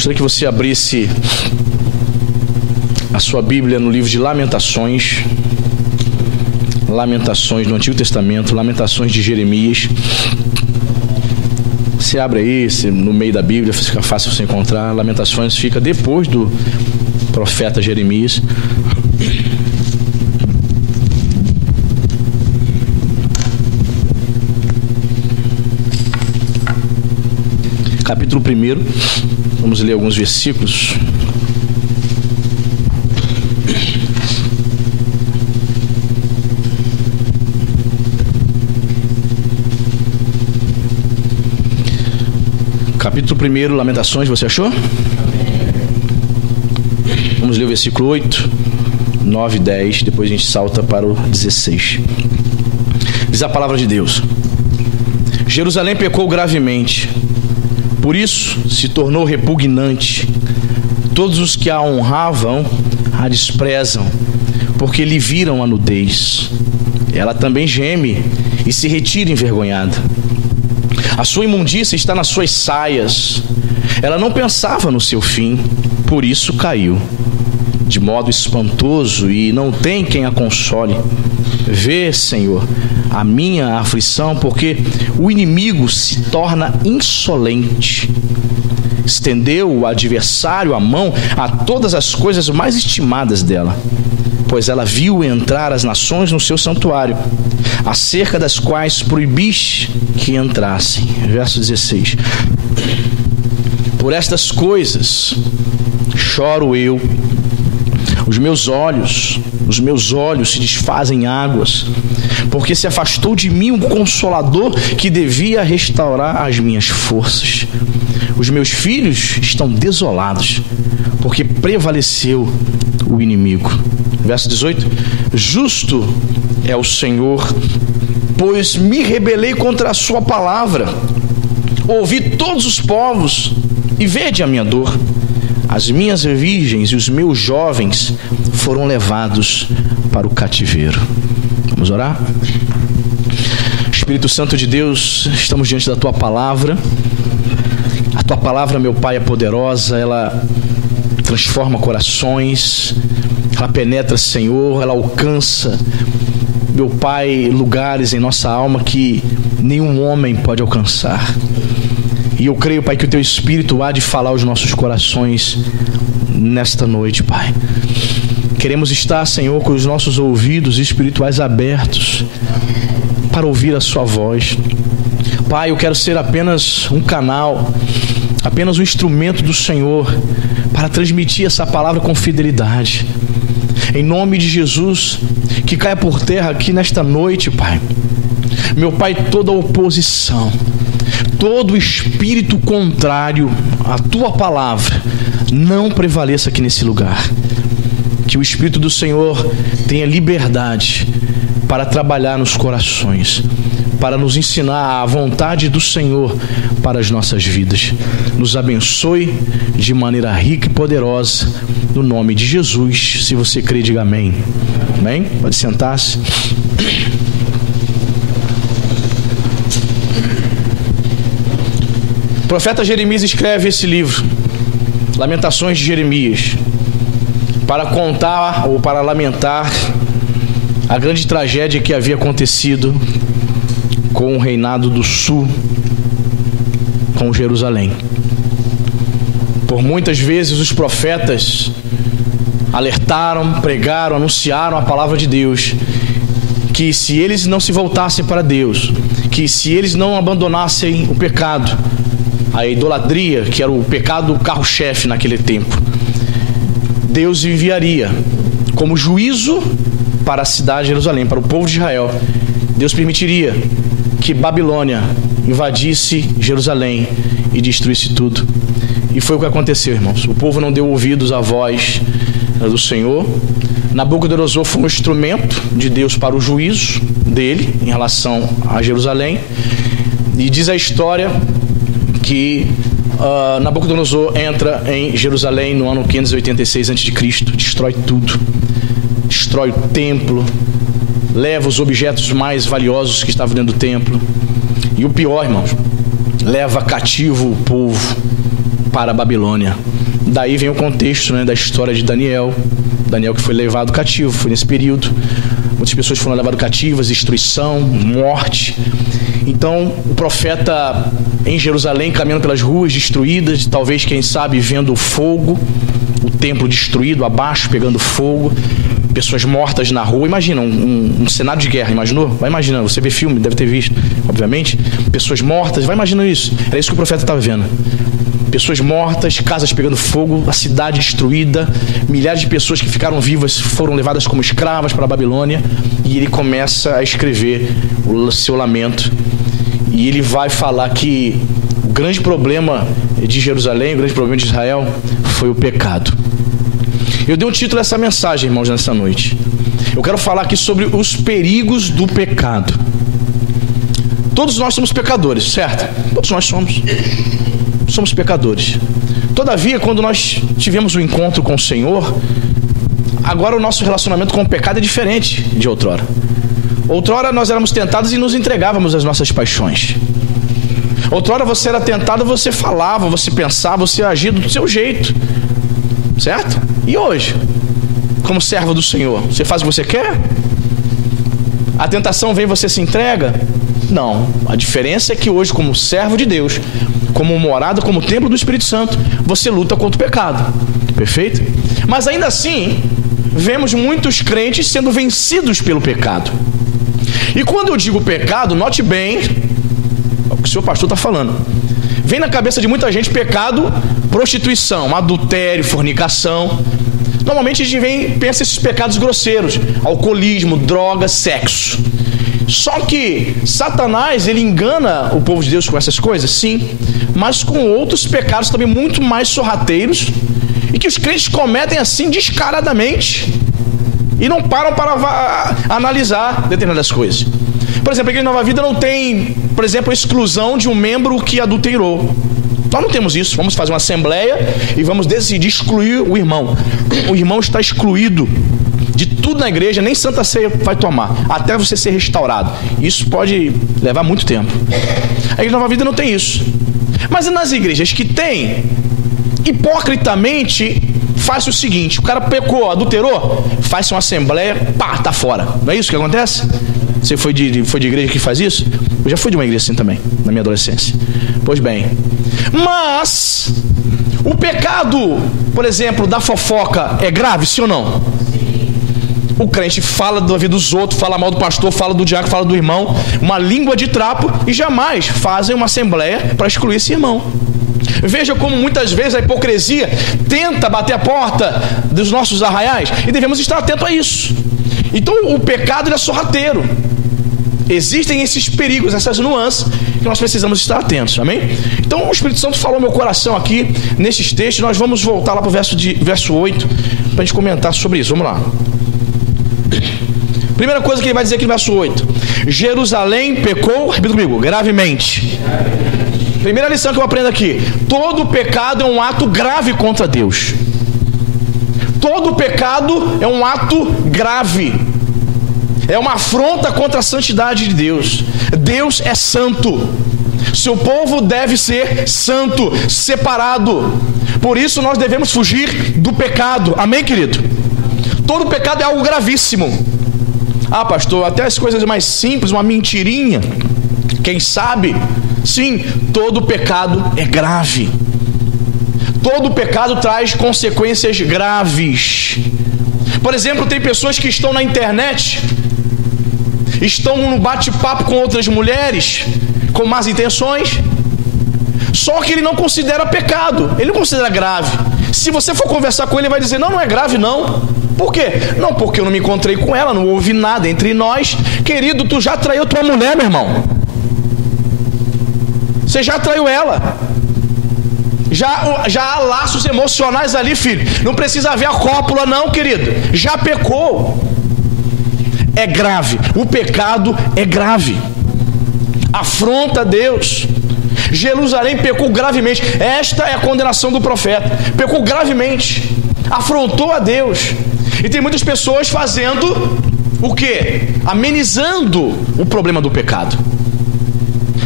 Gostaria que você abrisse a sua Bíblia no livro de Lamentações. Lamentações no Antigo Testamento, Lamentações de Jeremias. Você abre aí, no meio da Bíblia, fica fácil você encontrar. Lamentações fica depois do profeta Jeremias. Capítulo 1, vamos ler alguns versículos. Capítulo 1, Lamentações, você achou? Vamos ler o versículo 8, 9 e 10, depois a gente salta para o 16. Diz a palavra de Deus: Jerusalém pecou gravemente, por isso se tornou repugnante. Todos os que a honravam a desprezam, porque lhe viram a nudez. Ela também geme e se retira envergonhada. A sua imundícia está nas suas saias. Ela não pensava no seu fim, por isso caiu de modo espantoso e não tem quem a console. Vê, Senhor, a minha aflição, porque o inimigo se torna insolente. Estendeu o adversário a mão a todas as coisas mais estimadas dela, pois ela viu entrar as nações no seu santuário, acerca das quais proibiste que entrassem. Verso 16. Por estas coisas choro eu, os meus olhos se desfazem águas, porque se afastou de mim um consolador que devia restaurar as minhas forças. Os meus filhos estão desolados, porque prevaleceu o inimigo. Verso 18. Justo é o Senhor, pois me rebelei contra a sua palavra. Ouvi todos os povos e vede a minha dor. As minhas virgens e os meus jovens foram levados para o cativeiro. Vamos orar? Espírito Santo de Deus, estamos diante da tua palavra. A tua palavra, meu Pai, é poderosa, ela transforma corações, ela penetra, Senhor, ela alcança, meu Pai, lugares em nossa alma que nenhum homem pode alcançar. E eu creio, Pai, que o teu Espírito há de falar aos nossos corações nesta noite, Pai. Queremos estar, Senhor, com os nossos ouvidos espirituais abertos para ouvir a sua voz. Pai, eu quero ser apenas um canal, apenas um instrumento do Senhor para transmitir essa palavra com fidelidade. Em nome de Jesus, que caia por terra aqui nesta noite, Pai. Meu Pai, toda oposição, todo espírito contrário à tua palavra não prevaleça aqui nesse lugar. Que o Espírito do Senhor tenha liberdade para trabalhar nos corações, para nos ensinar a vontade do Senhor para as nossas vidas. Nos abençoe de maneira rica e poderosa, no nome de Jesus. Se você crê, diga amém. Amém? Pode sentar-se. O profeta Jeremias escreve esse livro, Lamentações de Jeremias, para contar ou para lamentar a grande tragédia que havia acontecido com o reinado do sul, com Jerusalém. Por muitas vezes os profetas alertaram, pregaram, anunciaram a palavra de Deus, que se eles não se voltassem para Deus, que se eles não abandonassem o pecado, a idolatria, que era o pecado carro-chefe naquele tempo, Deus enviaria como juízo para a cidade de Jerusalém, para o povo de Israel. Deus permitiria que Babilônia invadisse Jerusalém e destruísse tudo. E foi o que aconteceu, irmãos. O povo não deu ouvidos à voz do Senhor. Nabucodonosor foi um instrumento de Deus para o juízo dele em relação a Jerusalém. E diz a história que Nabucodonosor entra em Jerusalém no ano 586 a.C., destrói tudo, destrói o templo, leva os objetos mais valiosos que estavam dentro do templo, e o pior, irmãos, leva cativo o povo. para a Babilônia. Daí vem o contexto, né, da história de Daniel. Daniel que foi levado cativo, foi nesse período. Muitas pessoas foram levadas cativas, destruição, morte. Então, o profeta em Jerusalém, caminhando pelas ruas destruídas, talvez, quem sabe, vendo o fogo, o templo destruído abaixo, pegando fogo, pessoas mortas na rua. Imagina um cenário de guerra, imaginou? Vai imaginando, você vê filme, deve ter visto, obviamente. Pessoas mortas, vai imaginando isso. Era isso que o profeta estava vendo. Pessoas mortas, casas pegando fogo, a cidade destruída, milhares de pessoas que ficaram vivas foram levadas como escravas para a Babilônia, e ele começa a escrever o seu lamento, e ele vai falar que o grande problema de Jerusalém, o grande problema de Israel foi o pecado. Eu dei um título a essa mensagem, irmãos, nessa noite. Eu quero falar aqui sobre os perigos do pecado. Todos nós somos pecadores, certo? Todos nós somos pecadores. Todavia, quando nós tivemos um encontro com o Senhor, agora o nosso relacionamento com o pecado é diferente de outrora. Outrora nós éramos tentados e nos entregávamos às nossas paixões. Outrora você era tentado, você falava, você pensava, você agia do seu jeito, certo? E hoje, como servo do Senhor, você faz o que você quer? A tentação vem e você se entrega? Não, a diferença é que hoje, como servo de Deus, como morada, como templo do Espírito Santo, você luta contra o pecado, perfeito? Mas ainda assim, vemos muitos crentes sendo vencidos pelo pecado. E quando eu digo pecado, note bem o que o senhor pastor está falando. Vem na cabeça de muita gente pecado, prostituição, adultério, fornicação. Normalmente a gente pensa esses pecados grosseiros: alcoolismo, droga, sexo. Só que Satanás, ele engana o povo de Deus com essas coisas, sim, mas com outros pecados também muito mais sorrateiros, e que os crentes cometem assim descaradamente e não param para analisar determinadas coisas. Por exemplo, a Igreja Nova Vida não tem, por exemplo, a exclusão de um membro que adulterou. Nós não temos isso. Vamos fazer uma assembleia e vamos decidir excluir o irmão. O irmão está excluído de tudo na igreja, nem Santa Ceia vai tomar, até você ser restaurado. Isso pode levar muito tempo. A Igreja Nova Vida não tem isso. Mas nas igrejas que tem, hipocritamente faz o seguinte: o cara pecou, adulterou, faz uma assembleia, pá, tá fora. Não é isso que acontece? Você foi de igreja que faz isso? Eu já fui de uma igreja assim também, na minha adolescência. Pois bem, mas o pecado, por exemplo, da fofoca é grave, sim ou não? O crente fala da vida dos outros, fala mal do pastor, fala do diácono, fala do irmão, uma língua de trapo, e jamais fazem uma assembleia para excluir esse irmão. Veja como muitas vezes a hipocrisia tenta bater a porta dos nossos arraiais, e devemos estar atentos a isso. Então o pecado é sorrateiro. Existem esses perigos, essas nuances que nós precisamos estar atentos, amém? Então o Espírito Santo falou meu coração aqui nesses textos. Nós vamos voltar lá para o verso 8 para a gente comentar sobre isso. Vamos lá. Primeira coisa que ele vai dizer aqui no verso 8: Jerusalém pecou, repita comigo, gravemente. Primeira lição que eu aprendo aqui: todo pecado é um ato grave contra Deus. Todo pecado é um ato grave, é uma afronta contra a santidade de Deus. Deus é santo, seu povo deve ser santo, separado. Por isso nós devemos fugir do pecado, amém, querido? Todo pecado é algo gravíssimo. Ah, pastor, até as coisas mais simples, uma mentirinha, quem sabe? Sim, todo pecado é grave. Todo pecado traz consequências graves. Por exemplo, tem pessoas que estão na internet, estão no bate-papo com outras mulheres, com más intenções, só que ele não considera pecado, ele não considera grave. Se você for conversar com ele, ele vai dizer: não é grave não. Por quê? Não, porque eu não me encontrei com ela, não houve nada entre nós. Querido, tu já traiu tua mulher, meu irmão. Você já traiu ela. Já há laços emocionais ali, filho. Não precisa haver a cópula não, querido. Já pecou. É grave. O pecado é grave. Afronta a Deus. Jerusalém pecou gravemente. Esta é a condenação do profeta. Pecou gravemente. Afrontou a Deus. E tem muitas pessoas fazendo o quê? Amenizando o problema do pecado.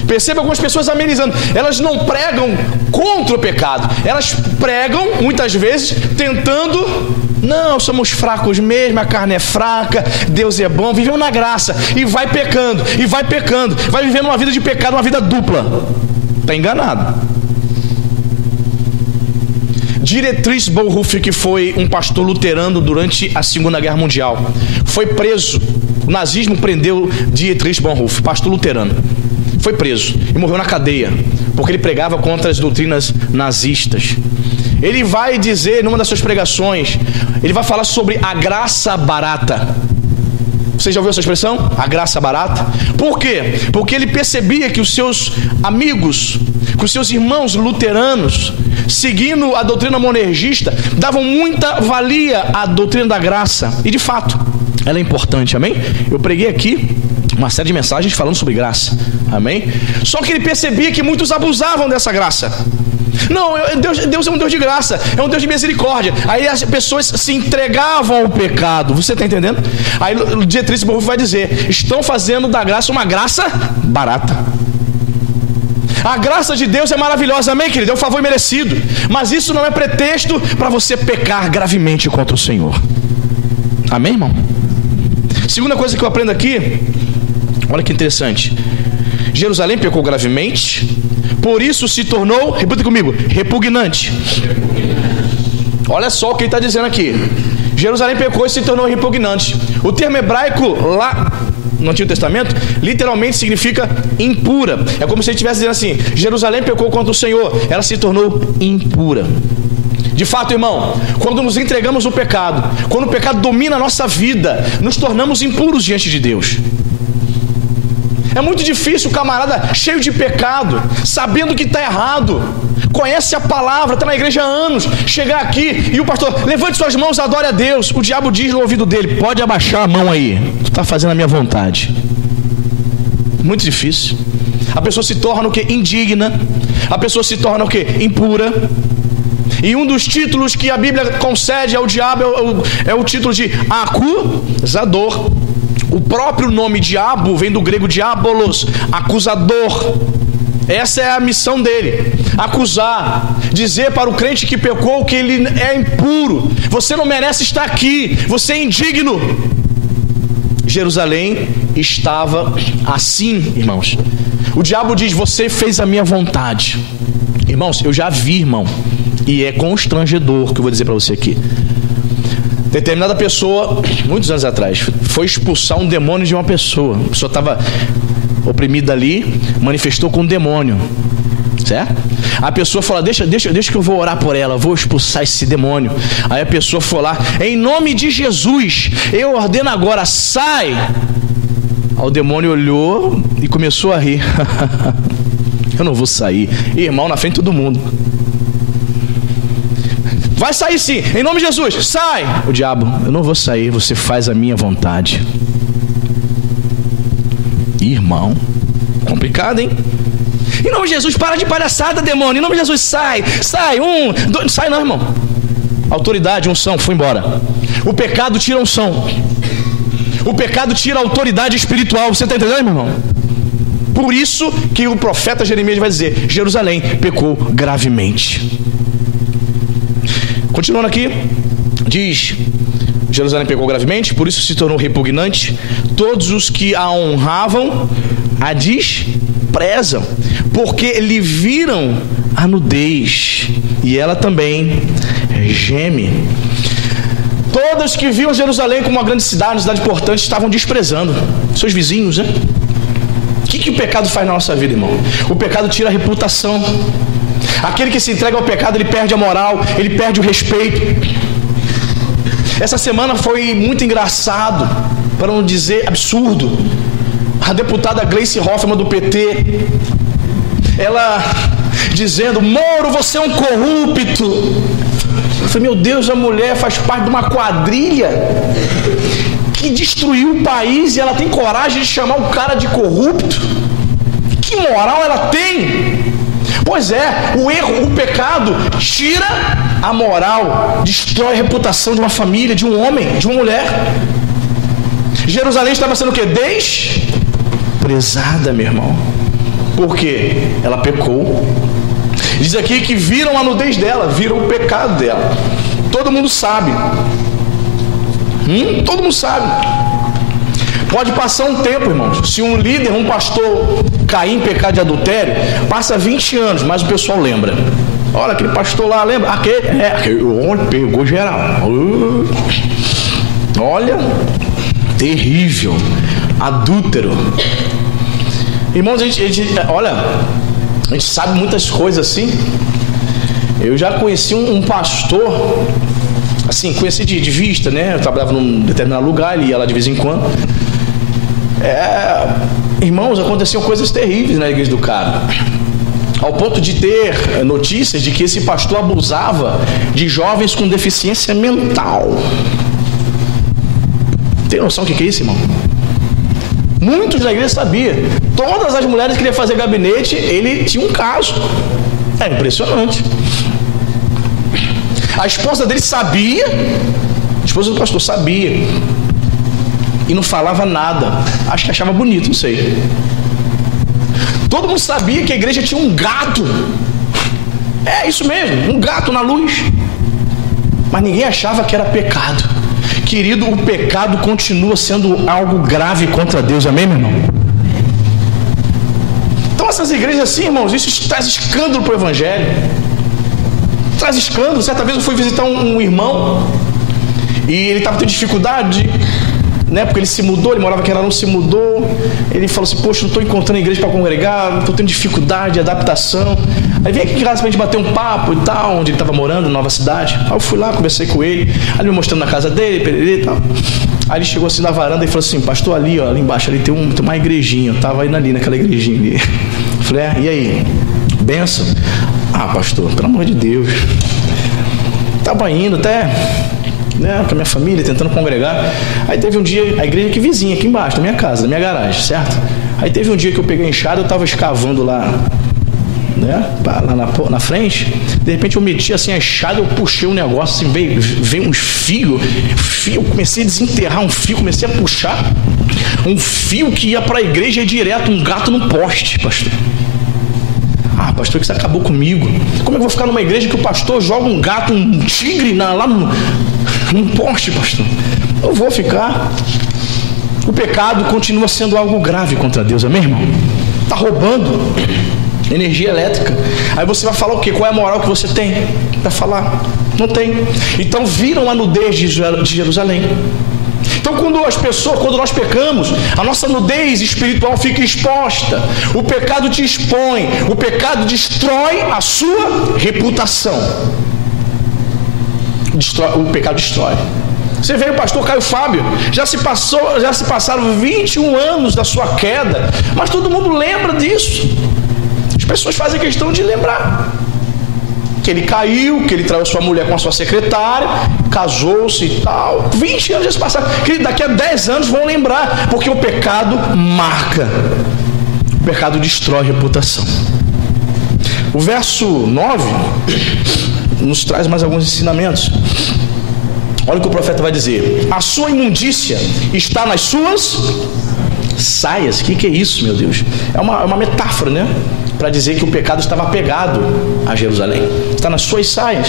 Perceba algumas pessoas amenizando. Elas não pregam contra o pecado. Elas pregam, muitas vezes, tentando... Não, somos fracos mesmo, a carne é fraca, Deus é bom, vivemos na graça. E vai pecando, e vai pecando. Vai vivendo uma vida de pecado, uma vida dupla. Está enganado. Dietrich Bonhoeffer, que foi um pastor luterano durante a Segunda Guerra Mundial, foi preso. O nazismo prendeu Dietrich Bonhoeffer, pastor luterano. Foi preso e morreu na cadeia, porque ele pregava contra as doutrinas nazistas. Ele vai dizer, numa das suas pregações, ele vai falar sobre a graça barata. Você já ouviu essa expressão? A graça barata? Por quê? Porque ele percebia que os seus amigos, que os seus irmãos luteranos, seguindo a doutrina monergista, davam muita valia à doutrina da graça. E de fato, ela é importante, amém? Eu preguei aqui uma série de mensagens falando sobre graça, amém? Só que ele percebia que muitos abusavam dessa graça. Não, Deus é um Deus de graça, é um Deus de misericórdia. Aí as pessoas se entregavam ao pecado. Você está entendendo? Aí o Dietrich Bonhoeffer vai dizer: estão fazendo da graça uma graça barata. A graça de Deus é maravilhosa, amém, querido? É um favor merecido. Mas isso não é pretexto para você pecar gravemente contra o Senhor. Amém, irmão? Segunda coisa que eu aprendo aqui, olha que interessante. Jerusalém pecou gravemente, por isso se tornou, repita comigo, repugnante. Olha só o que ele está dizendo aqui. Jerusalém pecou e se tornou repugnante. O termo hebraico lá no Antigo Testamento literalmente significa impura. É como se ele estivesse dizendo assim: Jerusalém pecou contra o Senhor, ela se tornou impura. De fato, irmão, quando nos entregamos ao pecado, quando o pecado domina a nossa vida, nos tornamos impuros diante de Deus. É muito difícil o camarada cheio de pecado, sabendo que está errado, conhece a palavra, está na igreja há anos, chegar aqui e o pastor, levante suas mãos, adore a Deus. O diabo diz no ouvido dele: pode abaixar a mão aí, tu está fazendo a minha vontade. Muito difícil. A pessoa se torna o quê? Indigna. A pessoa se torna o quê? Impura. E um dos títulos que a Bíblia concede ao diabo é o título de acusador. O próprio nome diabo vem do grego diabolos, acusador. Essa é a missão dele: acusar, dizer para o crente que pecou que ele é impuro, você não merece estar aqui, você é indigno. Jerusalém estava assim, irmãos. O diabo diz: você fez a minha vontade. Irmãos, eu já vi, irmão, e é constrangedor o que eu vou dizer para você aqui. Determinada pessoa, muitos anos atrás, foi expulsar um demônio de uma pessoa. A pessoa estava oprimida ali, manifestou com um demônio, certo? A pessoa falou: deixa que eu vou orar por ela, eu vou expulsar esse demônio. Aí a pessoa foi lá: em nome de Jesus, eu ordeno agora, sai. Aí o demônio olhou e começou a rir. Eu não vou sair. Irmão, na frente de todo mundo. Vai sair sim, em nome de Jesus, sai. O diabo: eu não vou sair, você faz a minha vontade. Irmão, complicado, hein? Em nome de Jesus, para de palhaçada, demônio. Em nome de Jesus, sai, um, dois, sai não, irmão. Autoridade, unção, foi embora. O pecado tira unção. O pecado tira a autoridade espiritual. Você está entendendo, meu irmão? Por isso que o profeta Jeremias vai dizer: Jerusalém pecou gravemente. Continuando aqui, diz: Jerusalém pecou gravemente, por isso se tornou repugnante. Todos os que a honravam a desprezam, porque lhe viram a nudez, e ela também geme. Todos que viam Jerusalém como uma grande cidade, uma cidade importante, estavam desprezando seus vizinhos, né? O que o pecado faz na nossa vida, irmão? O pecado tira a reputação. Aquele que se entrega ao pecado, ele perde a moral, ele perde o respeito. Essa semana foi muito engraçado, para não dizer absurdo. A deputada Gleice Hoffmann do PT, ela dizendo: Moro, você é um corrupto. Eu falei: meu Deus, a mulher faz parte de uma quadrilha que destruiu o país e ela tem coragem de chamar o cara de corrupto? Que moral ela tem? Pois é, o erro, o pecado tira a moral, destrói a reputação de uma família, de um homem, de uma mulher. Jerusalém estava sendo o quê? Desprezada, meu irmão. Por quê? Ela pecou. Diz aqui que viram a nudez dela, viram o pecado dela. Todo mundo sabe. Todo mundo sabe. Pode passar um tempo, irmãos. Se um líder, um pastor cair em pecado de adultério, passa 20 anos, mas o pessoal lembra. Olha, aquele pastor lá, lembra? Aquele homem pegou geral. Olha, terrível. Adúltero. Irmãos, a gente sabe muitas coisas assim. Eu já conheci um pastor, assim, conheci de vista, né? Eu trabalhava num determinado lugar, ele ia lá de vez em quando. Irmãos, aconteciam coisas terríveis na igreja do cara, ao ponto de ter notícias de que esse pastor abusava de jovens com deficiência mental. Tem noção do que é isso, irmão? Muitos da igreja sabiam. Todas as mulheres que queriam fazer gabinete, ele tinha um caso. É impressionante. A esposa dele sabia, a esposa do pastor sabia, e não falava nada. Acho que achava bonito, não sei. Todo mundo sabia que a igreja tinha um gato. É isso mesmo, um gato na luz. Mas ninguém achava que era pecado. Querido, o pecado continua sendo algo grave contra Deus, amém, meu irmão? Então essas igrejas assim, irmãos, isso traz escândalo para o evangelho. Traz escândalo. Certa vez eu fui visitar um irmão e ele estava tendo dificuldade, né? Porque ele se mudou, ele morava aqui, ela não se mudou. Ele falou assim: poxa, não estou encontrando igreja para congregar, estou tendo dificuldade de adaptação. Aí vem aqui em casa pra gente bater um papo e tal, onde ele estava morando, nova cidade. Aí eu fui lá, conversei com ele, aí ele me mostrando na casa dele, e tal. Aí ele chegou assim na varanda e falou assim: pastor, ali, ó, ali embaixo ali tem uma igrejinha. Eu tava indo ali naquela igrejinha ali. Eu falei: e aí? Benção? Ah, pastor, pelo amor de Deus. Tava indo até, né, com a minha família, tentando congregar. Aí teve um dia, a igreja aqui vizinha, aqui embaixo, da minha casa, da minha garagem, certo? Aí teve um dia que eu peguei a enxada, eu tava escavando lá, né, lá na frente. De repente eu meti assim a enxada, eu puxei um negócio assim, veio uns fios, eu comecei a desenterrar um fio, comecei a puxar um fio que ia para a igreja direto, um gato no poste, pastor. Ah, pastor, que isso acabou comigo. Como é que eu vou ficar numa igreja que o pastor joga um gato, um tigre lá num poste, pastor? Eu vou ficar. O pecado continua sendo algo grave contra Deus, amém, irmão? Está roubando energia elétrica. Aí você vai falar o quê? Qual é a moral que você tem? Vai falar? Não tem. Então viram a nudez de Jerusalém. Então quando nós pecamos, a nossa nudez espiritual fica exposta. O pecado te expõe. O pecado destrói a sua reputação. O pecado destrói. Você vê o pastor Caio Fábio, já se passaram 21 anos da sua queda, mas todo mundo lembra disso. As pessoas fazem questão de lembrar que ele caiu, que ele traiu sua mulher com a sua secretária, casou-se e tal. 20 anos já se passaram. Que daqui a 10 anos vão lembrar, porque o pecado marca. O pecado destrói a reputação. O verso 9 nos traz mais alguns ensinamentos. Olha o que o profeta vai dizer: a sua imundícia está nas suas saias. O que é isso, meu Deus? É uma metáfora, né? Para dizer que o pecado estava apegado a Jerusalém. Está nas suas saias.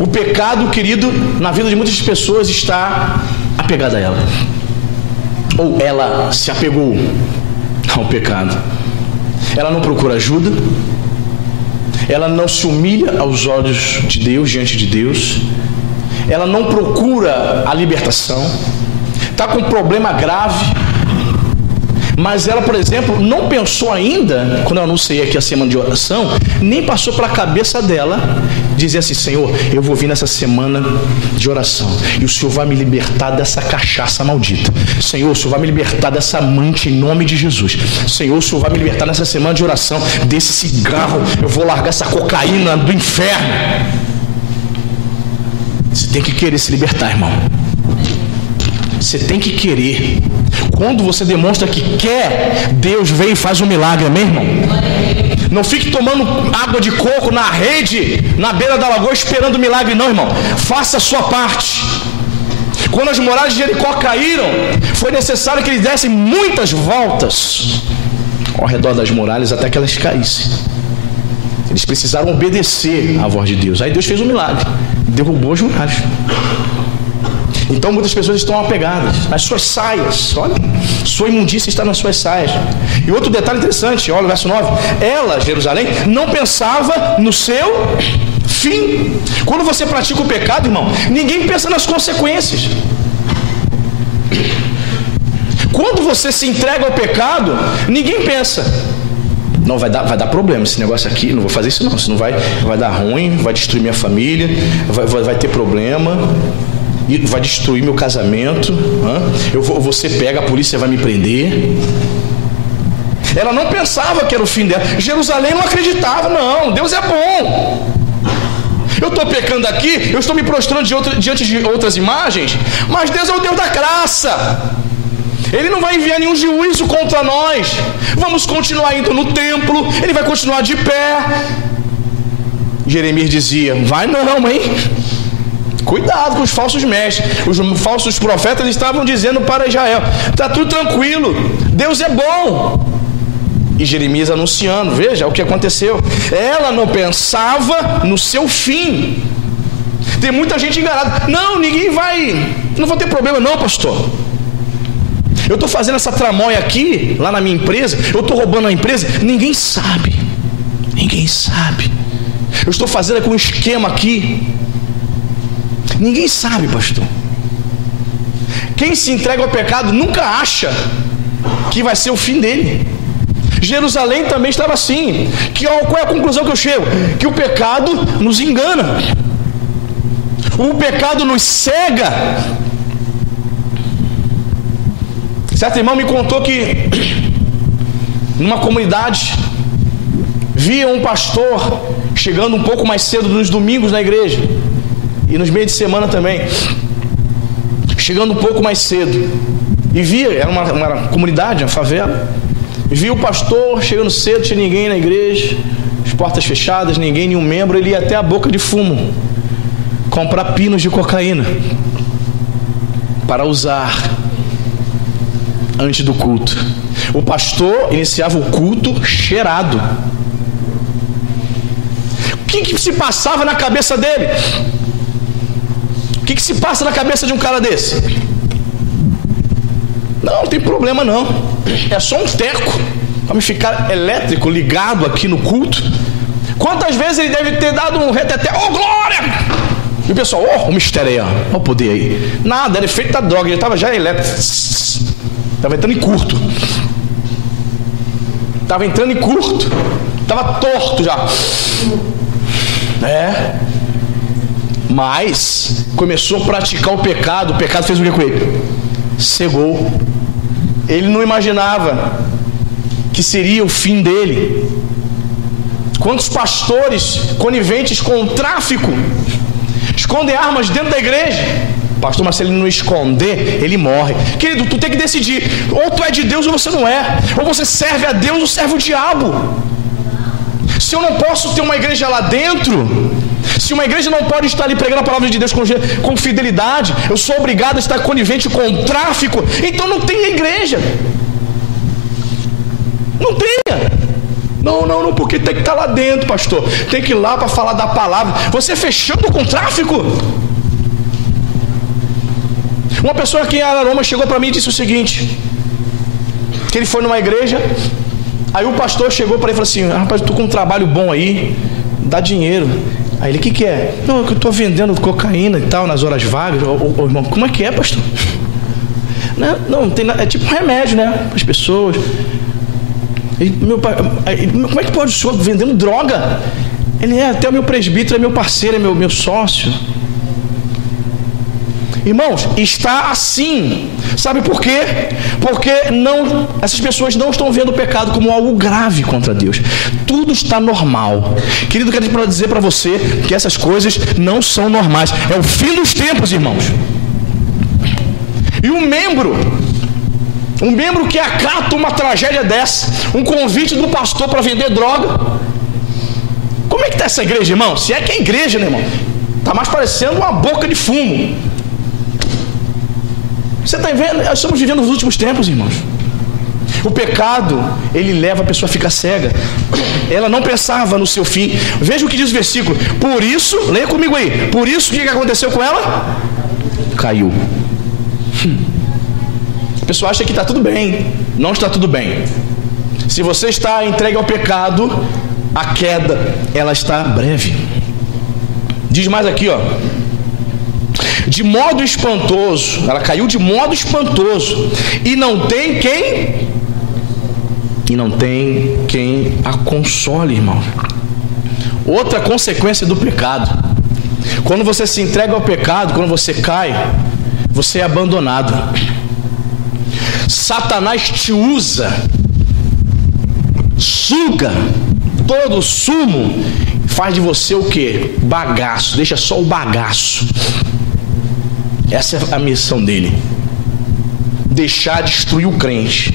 O pecado, querido, na vida de muitas pessoas está apegado a ela. Ou ela se apegou ao pecado. Ela não procura ajuda. Ela não se humilha aos olhos de Deus, diante de Deus. Ela não procura a libertação. Está com um problema grave. Mas ela, por exemplo, não pensou ainda, quando eu anunciei aqui a semana de oração, nem passou para a cabeça dela dizer assim: Senhor, eu vou vir nessa semana de oração e o Senhor vai me libertar dessa cachaça maldita. Senhor, o Senhor vai me libertar dessa amante em nome de Jesus. Senhor, o Senhor vai me libertar nessa semana de oração desse cigarro. Eu vou largar essa cocaína do inferno. Você tem que querer se libertar, irmão. Você tem que querer. Quando você demonstra que quer, Deus vem e faz um milagre, amém, irmão? Não fique tomando água de coco na rede, na beira da lagoa, esperando o milagre, não, irmão. Faça a sua parte. Quando as muralhas de Jericó caíram, foi necessário que eles dessem muitas voltas. ao redor das muralhas até que elas caíssem. Eles precisaram obedecer à voz de Deus. Aí Deus fez um milagre, derrubou as muralhas. Então muitas pessoas estão apegadas nas suas saias. Olha, sua imundícia está nas suas saias. E outro detalhe interessante, olha o verso 9. Ela, Jerusalém, não pensava no seu fim. Quando você pratica o pecado, irmão, ninguém pensa nas consequências. Quando você se entrega ao pecado, ninguém pensa: não, vai dar problema esse negócio aqui, não vou fazer isso não, senão vai dar ruim, vai destruir minha família, vai ter problema, vai destruir meu casamento, eu vou ser pega, a polícia vai me prender. Ela não pensava que era o fim dela. Jerusalém não acreditava, não, Deus é bom. Eu estou pecando aqui, eu estou me prostrando diante de outras imagens, mas Deus é o Deus da graça. Ele não vai enviar nenhum juízo contra nós. Vamos continuar indo no templo, ele vai continuar de pé. Jeremias dizia: vai não, hein? Cuidado com os falsos mestres. Os falsos profetas estavam dizendo para Israel: está tudo tranquilo, Deus é bom. E Jeremias anunciando, veja o que aconteceu. Ela não pensava no seu fim. Tem muita gente enganada. Não, ninguém vai, não vou ter problema não, pastor. Eu estou fazendo essa tramóia aqui, lá na minha empresa, eu estou roubando a empresa, ninguém sabe. Ninguém sabe. Eu estou fazendo aqui um esquema aqui. Ninguém sabe, pastor. Quem se entrega ao pecado nunca acha que vai ser o fim dele. Jerusalém também estava assim. Qual é a conclusão que eu chego? Que o pecado nos engana. O pecado nos cega. Certo irmão me contou que numa comunidade via um pastor chegando um pouco mais cedo nos domingos na igreja e nos meios de semana também, chegando um pouco mais cedo, e via, era uma comunidade, uma favela, via o pastor chegando cedo, tinha ninguém na igreja, as portas fechadas, ninguém, nenhum membro. Ele ia até a boca de fumo comprar pinos de cocaína para usar antes do culto. O pastor iniciava o culto cheirado. O que se passava na cabeça dele? O que se passa na cabeça de um cara desse? Não tem problema não, é só um teco para me ficar elétrico ligado aqui no culto. Quantas vezes ele deve ter dado um reteté: oh glória! E o pessoal: oh, o mistério aí, ó, o poder aí. Nada, era efeito da droga, ele estava já elétrico, estava entrando em curto, estava torto já. Mas começou a praticar o pecado fez o que com ele? Cegou. Ele não imaginava que seria o fim dele. Quantos pastores coniventes com o tráfico escondem armas dentro da igreja? Pastor, mas se ele não esconder, ele morre. Querido, tu tem que decidir: ou tu é de Deus ou você não é. Ou você serve a Deus ou serve o diabo. Se eu não posso ter uma igreja lá dentro, se uma igreja não pode estar ali pregando a palavra de Deus com fidelidade, eu sou obrigado a estar conivente com o tráfico, então não tenha igreja. Não tenha. Não, porque tem que estar lá dentro, pastor. Tem que ir lá para falar da palavra. Você fechando com o tráfico? Uma pessoa aqui em Araroma chegou para mim e disse o seguinte: que ele foi numa igreja, aí o pastor chegou para ele e falou assim: rapaz, eu tô com um trabalho bom aí, dá dinheiro. Aí ele: o que é? Não, que eu estou vendendo cocaína e tal nas horas vagas. Ô, irmão, como é que é, pastor? Não tem nada, é tipo um remédio, né, para as pessoas. E, como é que pode o senhor vendendo droga? Ele: até o meu presbítero é meu parceiro, é meu sócio. Irmãos, está assim. Sabe por quê? Porque essas pessoas não estão vendo o pecado como algo grave contra Deus. Tudo está normal. Querido, quero dizer para você que essas coisas não são normais. É o fim dos tempos, irmãos. E um membro que acata uma tragédia dessa, um convite do pastor para vender droga. Como é que está essa igreja, irmão? Se é que é igreja, né, irmão? Está mais parecendo uma boca de fumo. Você está vendo? Nós estamos vivendo os últimos tempos, irmãos. O pecado, ele leva a pessoa a ficar cega. Ela não pensava no seu fim. Veja o que diz o versículo. Por isso, leia comigo aí. Por isso, o que aconteceu com ela? Caiu. A pessoa acha que está tudo bem. Não está tudo bem. Se você está entregue ao pecado, a queda, ela está breve. Diz mais aqui, ó. De modo espantoso, ela caiu de modo espantoso, e não tem quem a console, irmão. Outra consequência do pecado: quando você se entrega ao pecado, quando você cai, você é abandonado. Satanás te usa, suga todo o sumo, faz de você o que? Bagaço, deixa só o bagaço. Essa é a missão dele: deixar destruir o crente.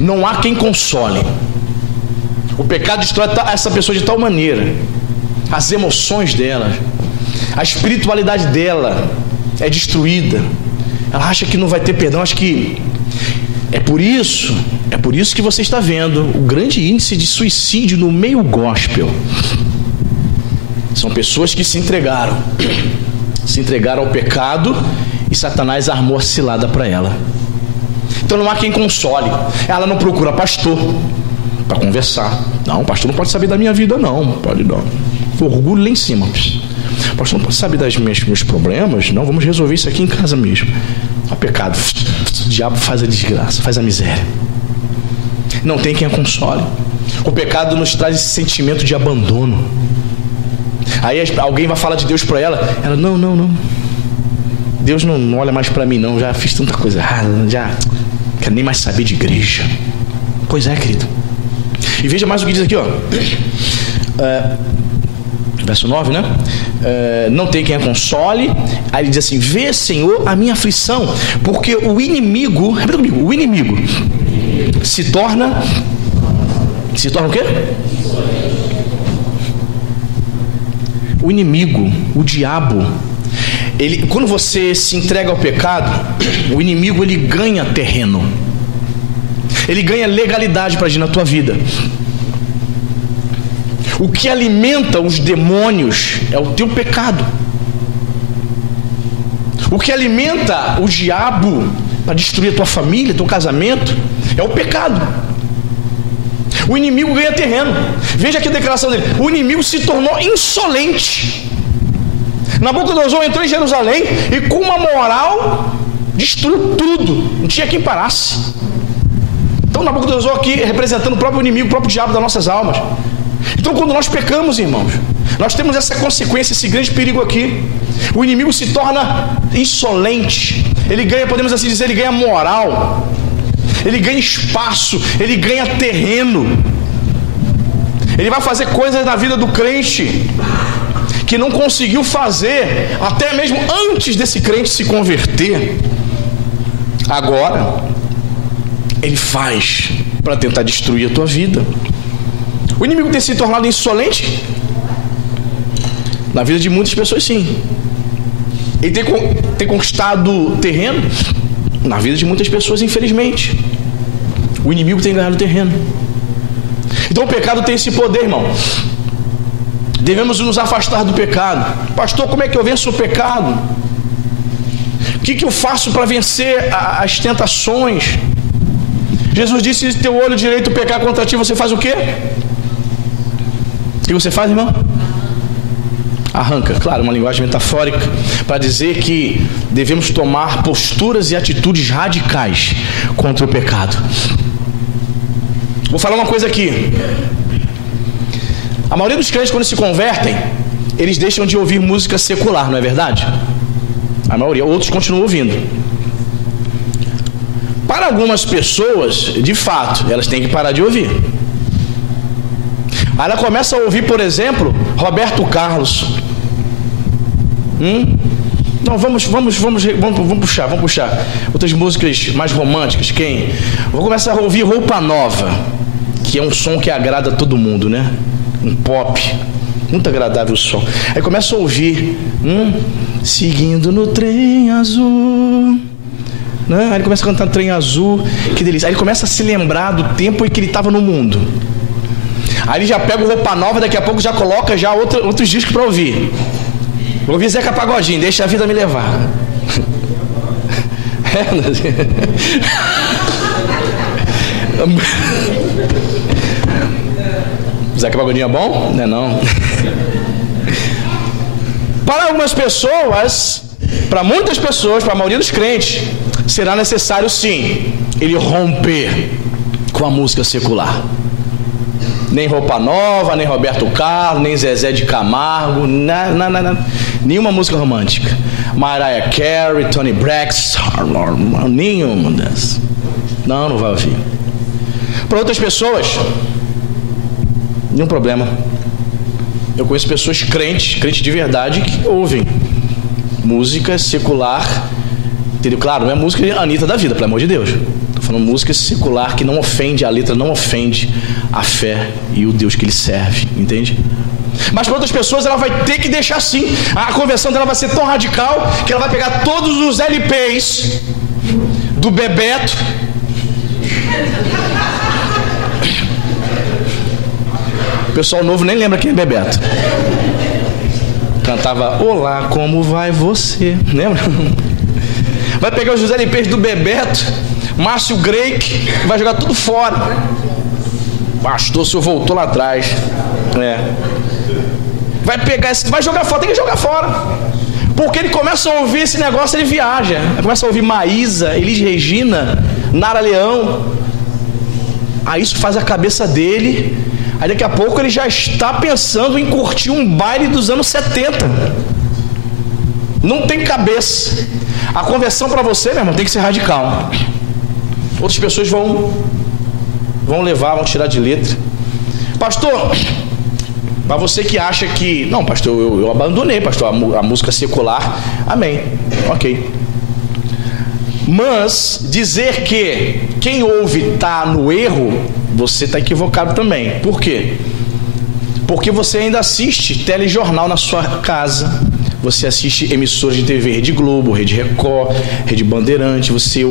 Não há quem console. O pecado destrói essa pessoa de tal maneira, as emoções dela, a espiritualidade dela é destruída. Ela acha que não vai ter perdão. Acho que é por isso que você está vendo o grande índice de suicídio no meio gospel. São pessoas que se entregaram ao pecado, e Satanás armou a cilada para ela. Então não há quem console. Ela não procura pastor para conversar. Não, o pastor não pode saber da minha vida, não. Pode não. Orgulho lá em cima. O pastor não pode saber dos meus problemas. Não, vamos resolver isso aqui em casa mesmo. O pecado, o diabo faz a desgraça, faz a miséria. Não tem quem a console. O pecado nos traz esse sentimento de abandono. Aí alguém vai falar de Deus para ela. Ela, não. Deus não olha mais para mim, não. Já fiz tanta coisa errada, já quero nem mais saber de igreja. Pois é, querido. E veja mais o que diz aqui, ó. Verso 9, né? Não tem quem a console. Aí ele diz assim: vê, Senhor, a minha aflição, porque o inimigo, repita comigo, o inimigo se torna o quê? O inimigo, o diabo, quando você se entrega ao pecado, o inimigo, ele ganha terreno, ele ganha legalidade para agir na tua vida. O que alimenta os demônios é o teu pecado. O que alimenta o diabo para destruir a tua família, teu casamento, é o pecado. O inimigo ganha terreno. Veja aqui a declaração dele: o inimigo se tornou insolente. Nabucodonosor entrou em Jerusalém e com uma moral destruiu tudo, não tinha quem parasse. Então Nabucodonosor aqui representando o próprio inimigo, o próprio diabo das nossas almas. Então quando nós pecamos, irmãos, nós temos essa consequência, esse grande perigo aqui. O inimigo se torna insolente. Ele ganha, podemos assim dizer, ele ganha moral, ele ganha espaço, ele ganha terreno. Ele vai fazer coisas na vida do crente que não conseguiu fazer até mesmo antes desse crente se converter. Agora ele faz para tentar destruir a tua vida. O inimigo tem se tornado insolente na vida de muitas pessoas, sim. Ele tem conquistado terreno na vida de muitas pessoas, infelizmente. O inimigo tem ganhado terreno. Então o pecado tem esse poder, irmão. Devemos nos afastar do pecado. Pastor, como é que eu venço o pecado? O que eu faço para vencer as tentações? Jesus disse: se teu olho direito pecar contra ti, você faz o quê? O que você faz, irmão? Arranca. Claro, uma linguagem metafórica para dizer que devemos tomar posturas e atitudes radicais contra o pecado. Vou falar uma coisa aqui. A maioria dos crentes, quando se convertem, eles deixam de ouvir música secular, não é verdade? A maioria, outros continuam ouvindo. Para algumas pessoas, de fato, elas têm que parar de ouvir. Aí ela começa a ouvir, por exemplo, Roberto Carlos. Não, vamos puxar outras músicas mais românticas. Quem? Vou começar a ouvir Roupa Nova, que é um som que agrada a todo mundo, né? Um pop, muito agradável o som. Aí começa a ouvir seguindo no trem azul, né? Aí ele começa a cantar Trem Azul, que delícia. Aí ele começa a se lembrar do tempo em que ele estava no mundo. Aí ele já pega roupa nova, daqui a pouco já coloca já outros discos para ouvir. Vou ouvir Zeca Pagodinho, deixa a vida me levar. Zeca Pagodinho é bom? Não é não. Para algumas pessoas, para muitas pessoas, para a maioria dos crentes, será necessário sim, ele romper com a música secular. Nem Roupa Nova, nem Roberto Carlos, nem Zezé de Camargo, nenhuma música romântica. Mariah Carey, Toni Braxton, nenhuma dessas. Não vai ouvir. Para outras pessoas, nenhum problema. Eu conheço pessoas crentes de verdade, que ouvem música secular, entendeu? Claro, não é música Anitta da vida, pelo amor de Deus. Estou falando música secular que não ofende, a letra não ofende a fé e o Deus que ele serve, entende? Mas para outras pessoas ela vai ter que deixar assim. A conversão dela vai ser tão radical que ela vai pegar todos os LPs do Bebeto, o pessoal novo nem lembra quem é Bebeto. Cantava Olá, como vai você? Lembra? Vai pegar os LPs do Bebeto, Márcio Greik, vai jogar tudo fora. Pastor, o senhor voltou lá atrás. Vai pegar, vai jogar fora, tem que jogar fora. Porque ele começa a ouvir esse negócio, ele viaja. Ele começa a ouvir Maísa, Elis Regina, Nara Leão. Aí isso faz a cabeça dele. Aí daqui a pouco ele já está pensando em curtir um baile dos anos 70. Não tem cabeça. A conversão para você, meu irmão, tem que ser radical. Outras pessoas vão levar, vão tirar de letra. Pastor, para você que acha que... Não, pastor, eu abandonei, pastor, a música secular. Amém. Ok. Mas dizer que quem ouve está no erro, você está equivocado também. Por quê? Porque você ainda assiste telejornal na sua casa, você assiste emissoras de TV, Rede Globo, Rede Record, Rede Bandeirante, você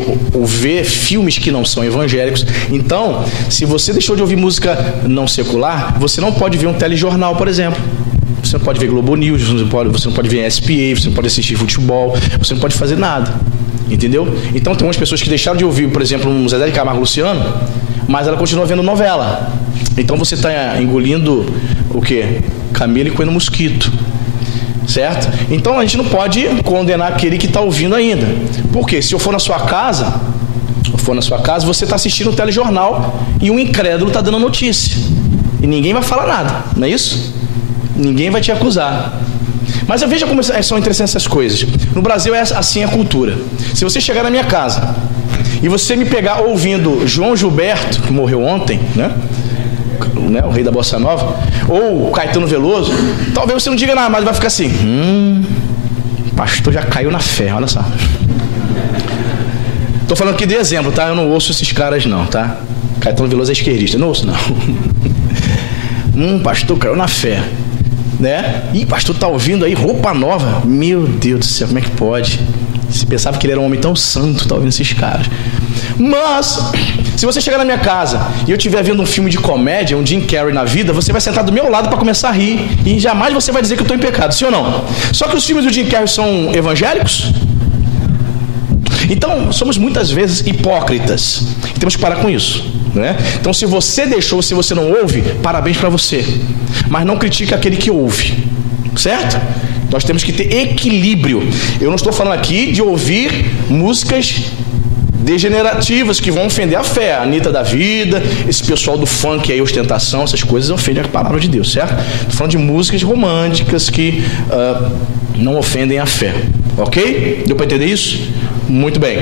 vê filmes que não são evangélicos. Então, se você deixou de ouvir música não secular, você não pode ver um telejornal, por exemplo. Você não pode ver Globo News, você não pode ver SPA, você não pode assistir futebol, você não pode fazer nada. Entendeu? Então tem umas pessoas que deixaram de ouvir, por exemplo, um Zezé de Camargo Luciano, mas ela continua vendo novela. Então você está engolindo o quê? Camelo e coelho mosquito. Certo? Então a gente não pode condenar aquele que está ouvindo ainda. Por quê? Se eu for na sua casa, você está assistindo um telejornal e um incrédulo está dando a notícia. E ninguém vai falar nada, não é isso? Ninguém vai te acusar. Mas veja como são interessantes essas coisas. No Brasil é assim a cultura. Se você chegar na minha casa e você me pegar ouvindo João Gilberto, que morreu ontem, né? O rei da Bossa Nova, ou Caetano Veloso, talvez você não diga nada, mas vai ficar assim: pastor já caiu na fé, olha só. Tô falando aqui de exemplo, tá? Eu não ouço esses caras não, tá? Caetano Veloso é esquerdista, não ouço não. Pastor caiu na fé, né? Ih, pastor tá ouvindo aí Roupa Nova. Meu Deus do céu, como é que pode? Você pensava que ele era um homem tão santo, tá ouvindo esses caras. Mas se você chegar na minha casa e eu estiver vendo um filme de comédia, um Jim Carrey na vida, você vai sentar do meu lado para começar a rir e jamais você vai dizer que eu estou em pecado, sim ou não? Só que os filmes do Jim Carrey são evangélicos? Então somos muitas vezes hipócritas e temos que parar com isso, né? Então se você deixou, se você não ouve, parabéns para você, mas não critique aquele que ouve, certo? Nós temos que ter equilíbrio. Eu não estou falando aqui de ouvir músicas degenerativas que vão ofender a fé, a Anitta da vida, esse pessoal do funk aí, ostentação, essas coisas ofendem a palavra de Deus, certo? Estou falando de músicas românticas que não ofendem a fé, ok? Deu para entender isso? Muito bem.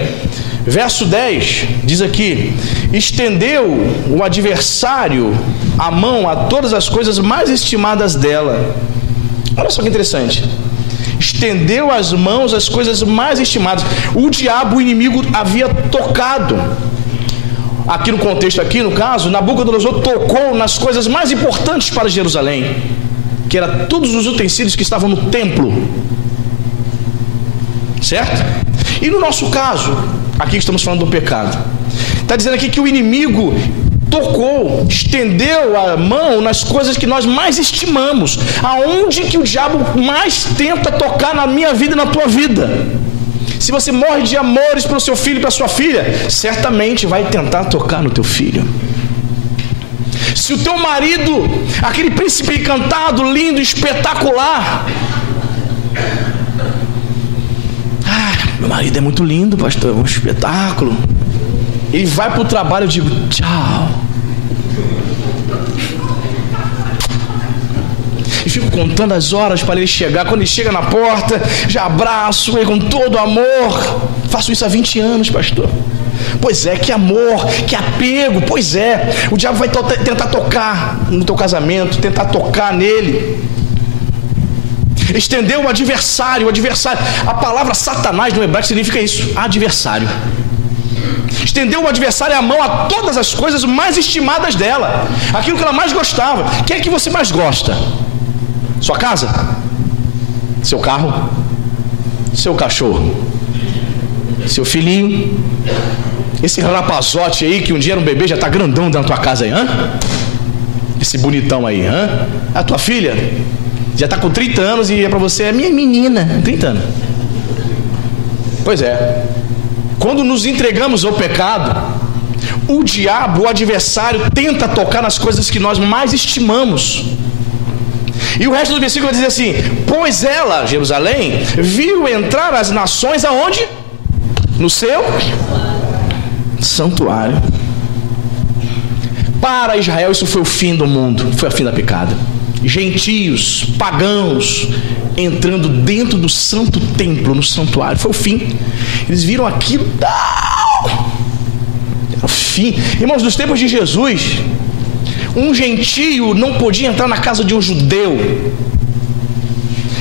Verso 10 diz aqui: estendeu o adversário a mão a todas as coisas mais estimadas dela. Olha só que interessante. Estendeu as mãos às coisas mais estimadas. O diabo, o inimigo, havia tocado. Aqui no contexto, aqui no caso, Nabucodonosor tocou nas coisas mais importantes para Jerusalém, que eram todos os utensílios que estavam no templo. Certo? E no nosso caso, Aqui estamos falando do pecado. Está dizendo aqui que o inimigo tocou, estendeu a mão nas coisas que nós mais estimamos. Aonde que o diabo mais tenta tocar na minha vida e na tua vida? Se você morre de amores para o seu filho e para a sua filha, certamente vai tentar tocar no teu filho. Se o teu marido, aquele príncipe encantado, lindo, espetacular, meu marido é muito lindo, pastor, é um espetáculo. Ele vai para o trabalho, eu digo tchau. E fico contando as horas para ele chegar. Quando ele chega na porta, já abraço ele com todo amor. Faço isso há 20 anos, pastor. Pois é, que amor, que apego. Pois é, o diabo vai tentar tocar no teu casamento, tentar tocar nele. Estendeu o adversário. A palavra Satanás no hebraico significa isso, adversário. Estendeu o adversário a mão a todas as coisas mais estimadas dela, aquilo que ela mais gostava. O que é que você mais gosta? Sua casa? Seu carro? Seu cachorro? Seu filhinho? Esse rapazote aí que um dia era um bebê já está grandão dentro da tua casa aí, hã? Esse bonitão aí, hã? A tua filha já está com 30 anos e é para você, é minha menina, 30 anos. Pois é. Quando nos entregamos ao pecado, o diabo, o adversário, tenta tocar nas coisas que nós mais estimamos. E o resto do versículo vai dizer assim: pois ela, Jerusalém, viu entrar as nações aonde? No seu santuário. Para Israel isso foi o fim do mundo, foi o fim da pecada. Gentios, pagãos, entrando dentro do santo templo, no santuário, foi o fim. Eles viram aquilo, era o fim. Irmãos, nos tempos de Jesus, um gentio não podia entrar na casa de um judeu.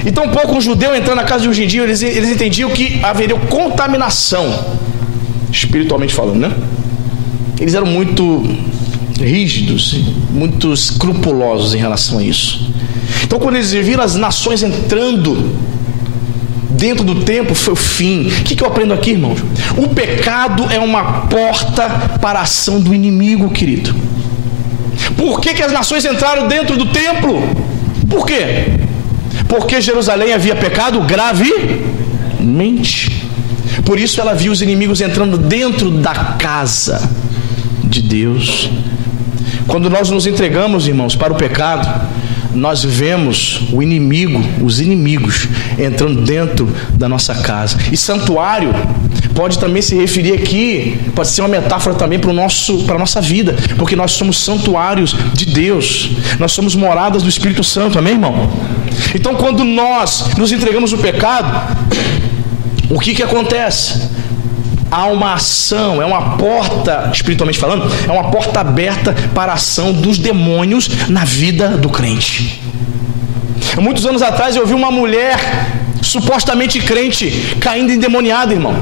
E tão pouco um judeu entrando na casa de um gentio, eles entendiam que haveria contaminação, espiritualmente falando, né? Eles eram muito rígidos, muito escrupulosos em relação a isso. Então, quando eles viram as nações entrando dentro do templo, foi o fim. O que eu aprendo aqui, irmãos? O pecado é uma porta para a ação do inimigo, querido. Por que as nações entraram dentro do templo? Por quê? Porque Jerusalém havia pecado gravemente. Por isso ela viu os inimigos entrando dentro da casa de Deus. Quando nós nos entregamos, irmãos, para o pecado, nós vemos o inimigo, os inimigos entrando dentro da nossa casa. E santuário pode também se referir aqui, pode ser uma metáfora também para a nossa vida, porque nós somos santuários de Deus, nós somos moradas do Espírito Santo, amém, irmão? Então, quando nós nos entregamos ao pecado, o que acontece? Há uma ação, é uma porta, espiritualmente falando, é uma porta aberta para a ação dos demônios na vida do crente. Muitos anos atrás eu vi uma mulher supostamente crente caindo endemoniada, irmão.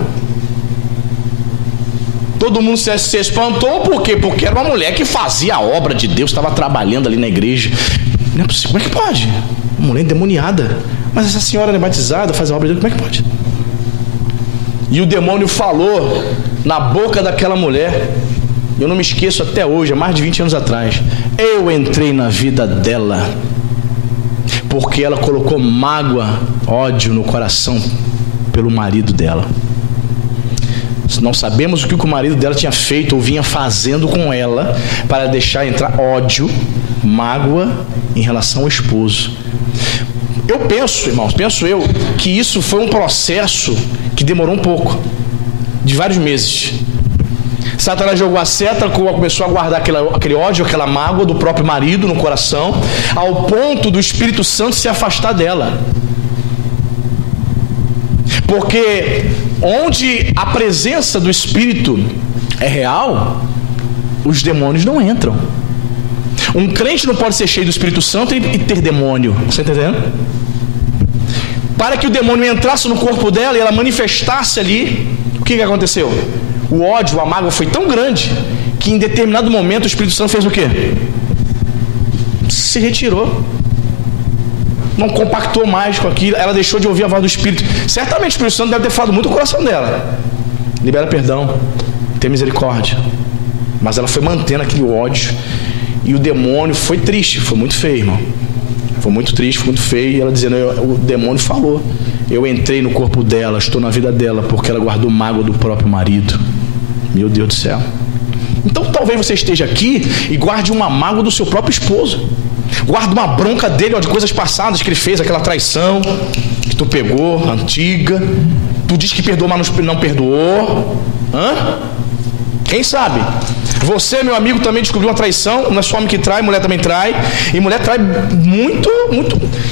Todo mundo se espantou, por quê? Porque era uma mulher que fazia a obra de Deus, estava trabalhando ali na igreja. Não é possível, como é que pode? Uma mulher endemoniada, mas essa senhora é batizada, faz a obra de Deus, como é que pode? E o demônio falou na boca daquela mulher. Eu não me esqueço até hoje, há mais de 20 anos atrás. Eu entrei na vida dela porque ela colocou mágoa, ódio no coração pelo marido dela. Não sabemos o que o marido dela tinha feito ou vinha fazendo com ela para deixar entrar ódio, mágoa em relação ao esposo. Eu penso, irmãos, que isso foi um processo que demorou um pouco, de vários meses. Satanás jogou a seta, começou a guardar aquele ódio, aquela mágoa do próprio marido no coração, ao ponto do Espírito Santo se afastar dela. Porque onde a presença do Espírito é real, os demônios não entram. Um crente não pode ser cheio do Espírito Santo e ter demônio. Você está entendendo? Para que o demônio entrasse no corpo dela e ela manifestasse ali, o que aconteceu? O ódio, a mágoa foi tão grande que em determinado momento o Espírito Santo fez o quê? Se retirou. Não compactou mais com aquilo. Ela deixou de ouvir a voz do Espírito. Certamente o Espírito Santo deve ter falado muito no coração dela. libera perdão, tem misericórdia. Mas ela foi mantendo aquele ódio, e o demônio foi triste, foi muito feio, irmão. Foi muito triste, foi muito feio. E ela dizendo, o demônio falou, eu entrei no corpo dela, estou na vida dela, porque ela guardou mágoa do próprio marido. Meu Deus do céu. Então talvez você esteja aqui e guarde uma mágoa do seu próprio esposo. Guarda uma bronca dele, ó, de coisas passadas que ele fez, aquela traição que tu pegou, antiga. Tu diz que perdoou, mas não perdoou. Quem sabe? Você, meu amigo, também descobriu uma traição. Não é só homem que trai, mulher também trai. E mulher trai muito,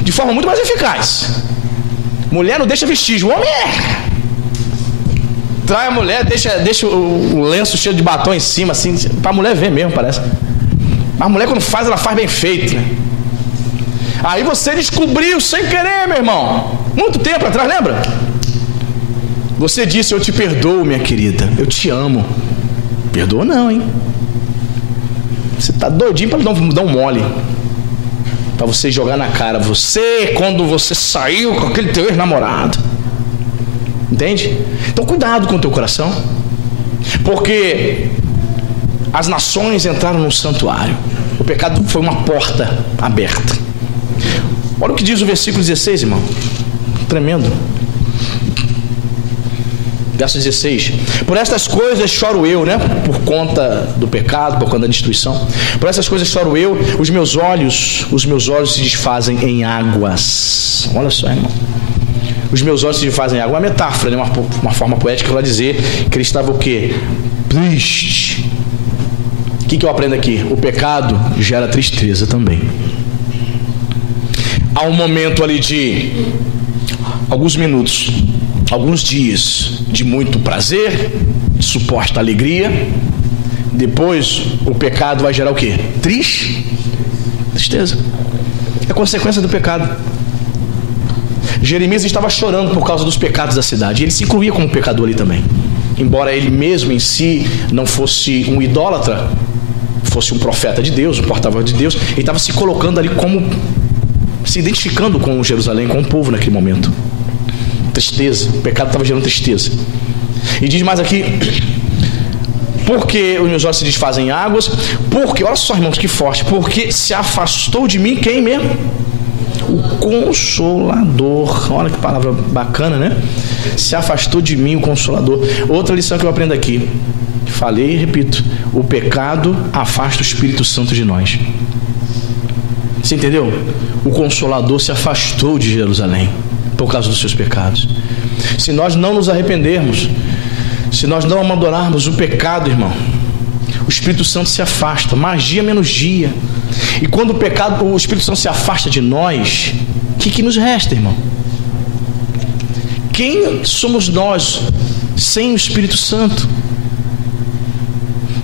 de forma muito mais eficaz. Mulher não deixa vestígio, o homem trai a mulher, deixa o lenço cheio de batom em cima, assim, pra mulher ver mesmo, parece. A mulher, quando faz, ela faz bem feito, né? Aí você descobriu sem querer, meu irmão, muito tempo atrás, lembra? Você disse, eu te perdoo, minha querida, eu te amo. Perdoa não, hein? Você tá doidinho para dar um mole, para você jogar na cara. Você, quando você saiu com aquele teu ex-namorado. Entende? Então cuidado com o teu coração, porque as nações entraram no santuário. O pecado foi uma porta aberta. Olha o que diz o versículo 16, irmão. Tremendo. Verso 16. Por estas coisas choro eu, né? Por conta do pecado, por conta da destruição. Por essas coisas choro eu, os meus olhos se desfazem em águas. Olha só, irmão. Os meus olhos se desfazem em água. Uma metáfora, né? Uma forma poética para dizer que ele estava o quê? Triste. O que eu aprendo aqui? O pecado gera tristeza também. Há um momento ali de alguns minutos, alguns dias de muito prazer, de suposta alegria. Depois o pecado vai gerar o quê? Tristeza. É consequência do pecado. Jeremias estava chorando por causa dos pecados da cidade. Ele se incluía como pecador ali também. Embora ele mesmo em si não fosse um idólatra, fosse um profeta de Deus, um porta-voz de Deus, ele estava se colocando ali como, se identificando com Jerusalém, com o povo naquele momento. Tristeza, o pecado estava gerando tristeza. E diz mais aqui, porque os meus olhos se desfazem em águas, porque, olha só, irmãos, que forte, porque se afastou de mim quem mesmo? O Consolador. Olha que palavra bacana, né? Se afastou de mim o Consolador. Outra lição que eu aprendo aqui, falei e repito, o pecado afasta o Espírito Santo de nós. Você entendeu? O Consolador se afastou de Jerusalém por causa dos seus pecados. Se nós não nos arrependermos, se nós não abandonarmos o pecado, irmão, o Espírito Santo se afasta, mais dia menos dia. E quando o Espírito Santo se afasta de nós, o que nos resta, irmão? Quem somos nós sem o Espírito Santo?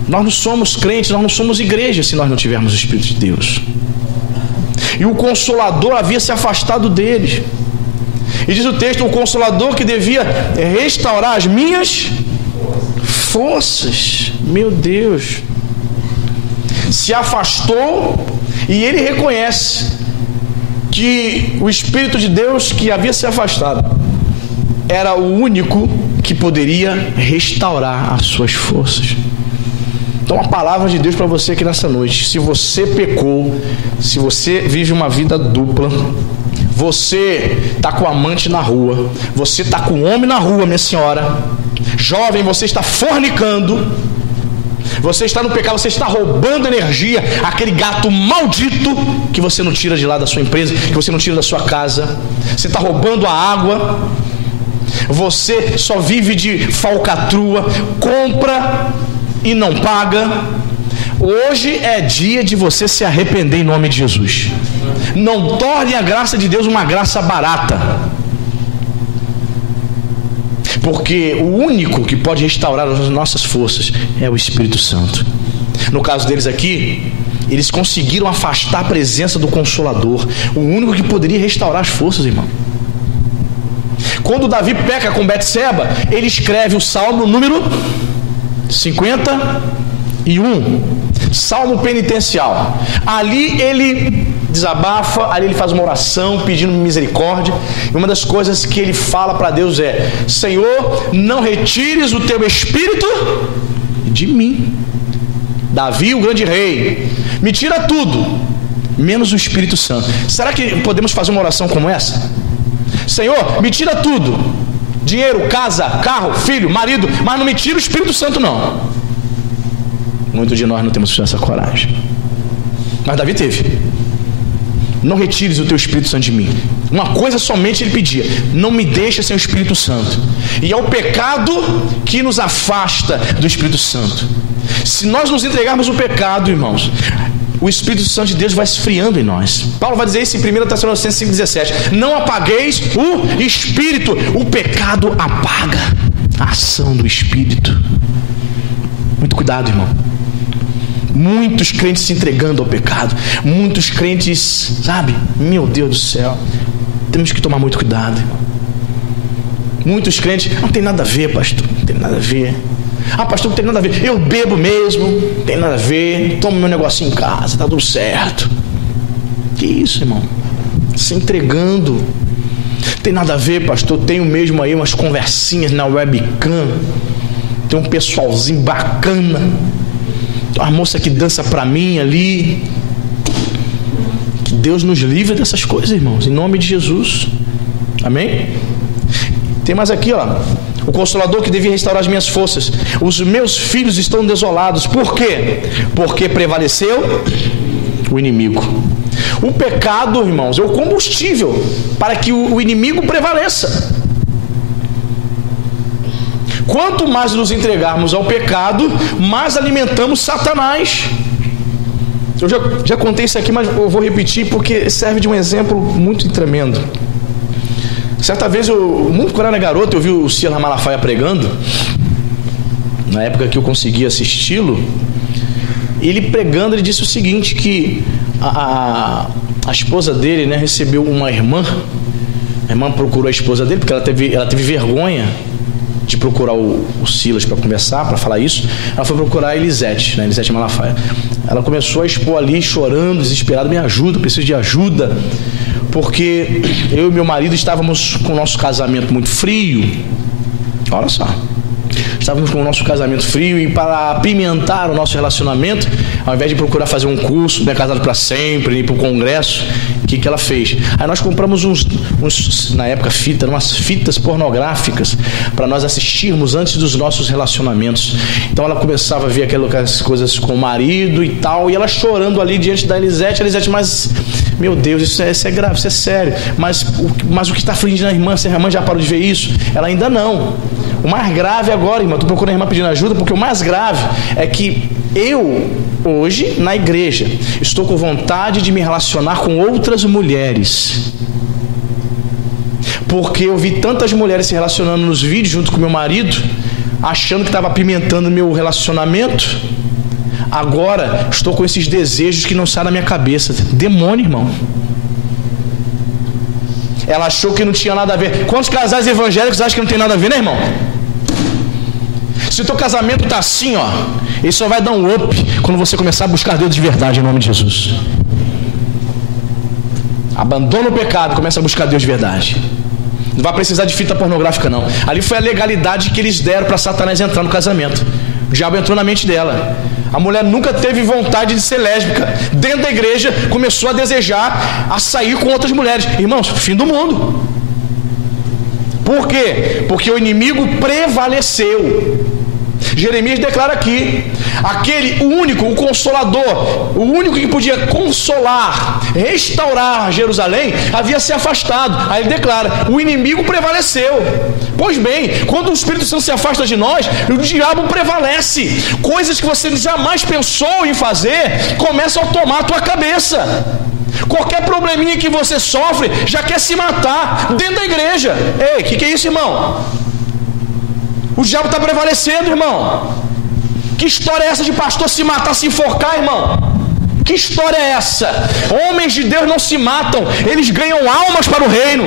Nós não somos crentes, nós não somos igreja se nós não tivermos o Espírito de Deus. E o Consolador havia se afastado deles. E diz o texto, o Consolador que devia restaurar as minhas forças. Meu Deus. Se afastou, e ele reconhece que o Espírito de Deus que havia se afastado era o único que poderia restaurar as suas forças. Então a palavra de Deus para você aqui nessa noite: se você pecou, se você vive uma vida dupla, você está com amante na rua, você está com homem na rua, minha senhora, jovem, você está fornicando, você está no pecado, você está roubando energia, aquele gato maldito que você não tira de lá da sua empresa, que você não tira da sua casa, você está roubando a água, você só vive de falcatrua, compra e não paga. Hoje é dia de você se arrepender em nome de Jesus. Não torne a graça de Deus uma graça barata, porque o único que pode restaurar as nossas forças é o Espírito Santo. No caso deles aqui, eles conseguiram afastar a presença do Consolador, o único que poderia restaurar as forças, irmão. Quando Davi peca com Betseba, ele escreve o Salmo número 51, Salmo penitencial. Ali ele desabafa, ali ele faz uma oração pedindo misericórdia, e uma das coisas que ele fala para Deus é: Senhor, não retires o teu espírito de mim. Davi, o grande rei, me tira tudo, menos o Espírito Santo. Será que podemos fazer uma oração como essa? Senhor, me tira tudo, dinheiro, casa, carro, filho, marido, mas não me tira o Espírito Santo não. Muitos de nós não temos essa coragem, mas Davi teve. Não retires o teu Espírito Santo de mim. Uma coisa somente ele pedia: não me deixe sem o Espírito Santo. E é o pecado que nos afasta do Espírito Santo. Se nós nos entregarmos ao pecado, irmãos, o Espírito Santo de Deus vai esfriando em nós. Paulo vai dizer isso em 1 Tessalonicenses 5,17: não apagueis o Espírito. O pecado apaga a ação do Espírito. Muito cuidado, irmão. Muitos crentes se entregando ao pecado, muitos crentes, sabe, meu Deus do céu, temos que tomar muito cuidado, irmão. Muitos crentes: não tem nada a ver, pastor, não tem nada a ver. Ah, pastor, não tem nada a ver, eu bebo mesmo, não tem nada a ver, tomo meu negocinho em casa, tá tudo certo. Que isso, irmão? Se entregando. Tem nada a ver, pastor, tenho mesmo aí umas conversinhas na webcam, tem um pessoalzinho bacana, a moça que dança pra mim ali. Que Deus nos livre dessas coisas, irmãos, em nome de Jesus. Amém? Tem mais aqui, ó: o Consolador que devia restaurar as minhas forças. Os meus filhos estão desolados. Por quê? Porque prevaleceu o inimigo. O pecado, irmãos, é o combustível para que o inimigo prevaleça. Quanto mais nos entregarmos ao pecado, mais alimentamos Satanás. Eu já contei isso aqui, mas eu vou repetir porque serve de um exemplo muito tremendo. Certa vez, quando eu era garoto, eu vi o Silas Malafaia pregando. Na época que eu consegui assisti-lo, ele pregando, ele disse o seguinte: que a esposa dele, né, recebeu uma irmã. A irmã procurou a esposa dele porque ela teve vergonha de procurar o Silas para conversar, para falar isso. Ela foi procurar a Elisete, né, Elisete Malafaia. Ela começou a expor ali, chorando, desesperada: me ajuda, preciso de ajuda, porque eu e meu marido estávamos com o nosso casamento muito frio. Olha só, estávamos com o nosso casamento frio, e para apimentar o nosso relacionamento, ao invés de procurar fazer um curso, né, casado para sempre, ir para o congresso, o que ela fez? Aí nós compramos na época, umas fitas pornográficas para nós assistirmos antes dos nossos relacionamentos. Então ela começava a ver aquelas coisas com o marido e tal, e ela chorando ali diante da Elisete: mas meu Deus, isso é grave, isso é sério, mas o que está afligindo a irmã? Se a irmã já parou de ver isso? Ela ainda não. O mais grave agora, irmã, estou procurando a irmã pedindo ajuda, porque o mais grave é que eu, hoje, na igreja, estou com vontade de me relacionar com outras mulheres, porque eu vi tantas mulheres se relacionando nos vídeos junto com meu marido, achando que estava apimentando meu relacionamento. Agora estou com esses desejos que não saem da minha cabeça. Demônio, irmão. Ela achou que não tinha nada a ver. Quantos casais evangélicos acham que não tem nada a ver, né, irmão? Se o teu casamento está assim, ó, ele só vai dar um up quando você começar a buscar Deus de verdade, em nome de Jesus. Abandona o pecado, começa a buscar Deus de verdade. Não vai precisar de fita pornográfica, não. Ali foi a legalidade que eles deram para Satanás entrar no casamento. O diabo entrou na mente dela. A mulher nunca teve vontade de ser lésbica. Dentro da igreja começou a desejar a sair com outras mulheres. Irmãos, fim do mundo. Por quê? Porque o inimigo prevaleceu. Jeremias declara aqui: aquele único, o Consolador, o único que podia consolar, restaurar Jerusalém, havia se afastado. Aí ele declara: o inimigo prevaleceu. Pois bem, quando o Espírito Santo se afasta de nós, o diabo prevalece. Coisas que você jamais pensou em fazer começam a tomar a tua cabeça. Qualquer probleminha que você sofre, já quer se matar dentro da igreja. Ei, o que é isso, irmão? O diabo está prevalecendo, irmão. Que história é essa de pastor se matar, se enforcar, irmão? Que história é essa? Homens de Deus não se matam, eles ganham almas para o reino.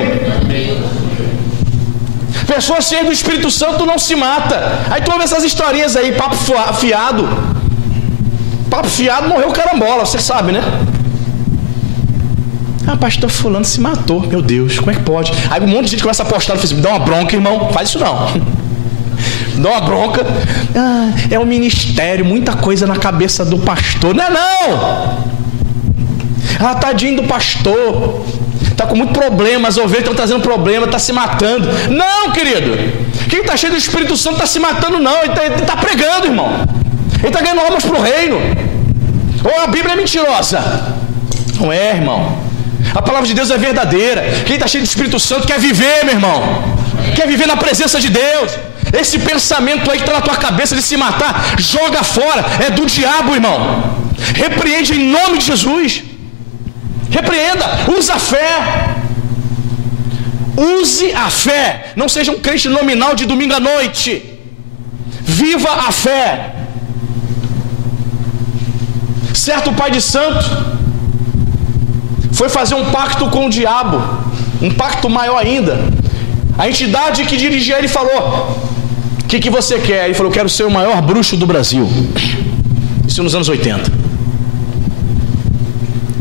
Pessoas cheias do Espírito Santo não se mata. Aí tu ouve essas historinhas aí, papo fiado. Papo fiado, morreu carambola, você sabe, né? Pastor fulano se matou. Meu Deus, como é que pode? Aí um monte de gente começa a postar no Facebook. Dá uma bronca, irmão. Faz isso não. Dá uma bronca. É um ministério, muita coisa na cabeça do pastor. Não! Tadinho do pastor. Está com muito problema, as ovelhas estão trazendo problema, está se matando. Não, querido. Quem está cheio do Espírito Santo está se matando, não. Ele está pregando, irmão. Ele está ganhando almas para o reino. Ou a Bíblia é mentirosa? Não é, irmão. A palavra de Deus é verdadeira. Quem está cheio do Espírito Santo quer viver, meu irmão. Quer viver na presença de Deus. Esse pensamento aí que está na tua cabeça de se matar, joga fora. É do diabo, irmão. Repreende em nome de Jesus. Repreenda, usa a fé. Use a fé. Não seja um crente nominal de domingo à noite. Viva a fé. Certo pai de santo foi fazer um pacto com o diabo, um pacto maior ainda. A entidade que dirigia ele falou: o que você quer? Ele falou: eu quero ser o maior bruxo do Brasil. Isso nos anos 80.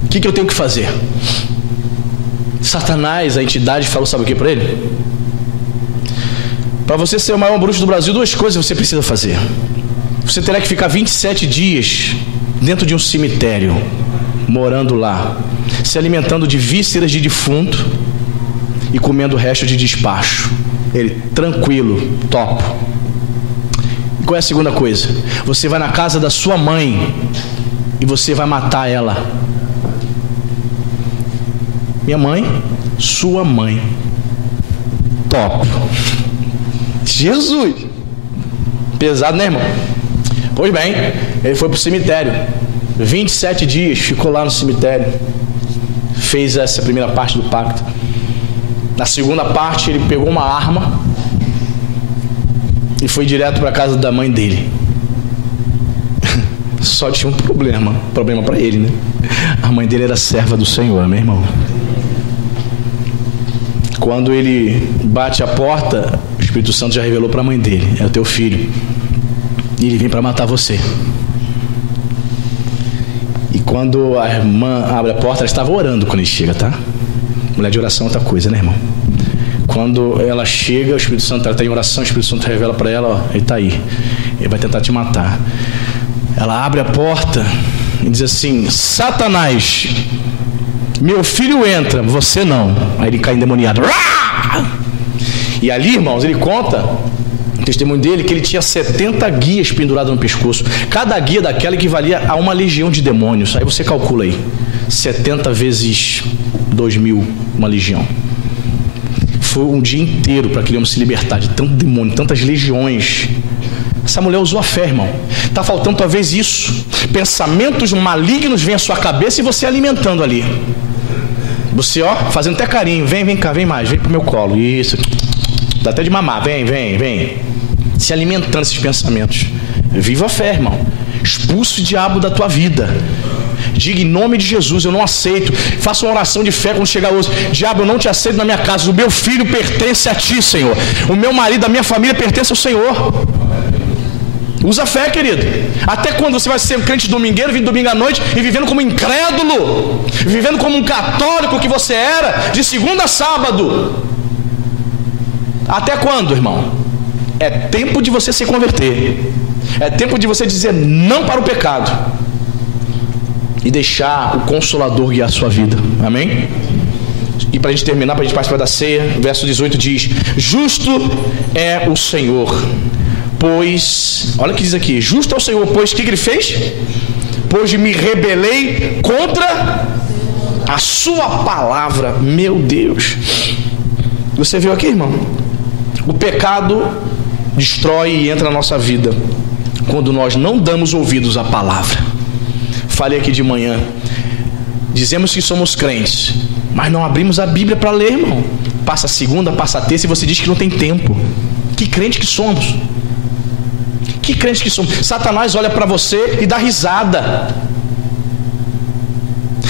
O que eu tenho que fazer? Satanás, a entidade, falou: sabe o que para ele? Para você ser o maior bruxo do Brasil, 2 coisas você precisa fazer. Você terá que ficar 27 dias dentro de um cemitério, morando lá, se alimentando de vísceras de defunto e comendo o resto de despacho. Ele: tranquilo, topo. E qual é a segunda coisa? Você vai na casa da sua mãe e você vai matar ela. Minha mãe, sua mãe. Top. Jesus. Pesado, né, irmão? Pois bem, ele foi para o cemitério. 27 dias ficou lá no cemitério. Fez essa primeira parte do pacto. Na segunda parte, ele pegou uma arma e foi direto para a casa da mãe dele. Só tinha um problema para ele, né? A mãe dele era serva do Senhor, meu irmão. Quando ele bate a porta, o Espírito Santo já revelou para a mãe dele: é o teu filho, e ele vem para matar você. E quando a irmã abre a porta, ela estava orando quando ele chega, tá? Mulher de oração é outra coisa, né, irmão? Quando ela chega, o Espírito Santo, ela está em oração, o Espírito Santo revela para ela: ó, ele está aí, ele vai tentar te matar. Ela abre a porta e diz assim: Satanás, meu filho entra, você não. Aí ele cai endemoniado. E ali, irmãos, ele conta o testemunho dele que ele tinha 70 guias penduradas no pescoço. Cada guia daquela equivalia a uma legião de demônios. Aí você calcula aí: 70 vezes 2.000, uma legião. Foi um dia inteiro para aquele homem se libertar de tanto demônio, tantas legiões. Essa mulher usou a fé, irmão. Está faltando talvez isso. Pensamentos malignos vêm à sua cabeça e você alimentando ali. Você, ó, fazendo até carinho: vem cá, vem mais, vem pro meu colo. Isso. Dá até de mamar: vem. Se alimentando desses pensamentos. Viva a fé, irmão. Expulse o diabo da tua vida. Diga: em nome de Jesus, eu não aceito. Faça uma oração de fé quando chegar hoje: diabo, eu não te aceito na minha casa. O meu filho pertence a ti, Senhor. O meu marido, a minha família pertence ao Senhor. Usa a fé, querido. Até quando você vai ser um crente domingueiro, vindo domingo à noite e vivendo como incrédulo, vivendo como um católico que você era, de segunda a sábado? Até quando, irmão? É tempo de você se converter. É tempo de você dizer não para o pecado e deixar o Consolador guiar a sua vida. Amém? E para a gente terminar, para a gente participar da ceia, verso 18 diz: justo é o Senhor, pois, olha o que diz aqui: justo é o Senhor, pois o que ele fez? Pois me rebelei contra a sua palavra. Meu Deus. Você viu aqui, irmão? O pecado destrói e entra na nossa vida quando nós não damos ouvidos à palavra. Falei aqui de manhã: dizemos que somos crentes, mas não abrimos a Bíblia para ler, irmão. Passa a segunda, passa a terça e você diz que não tem tempo. Que crente que somos? Que crente que somos? Satanás olha para você e dá risada.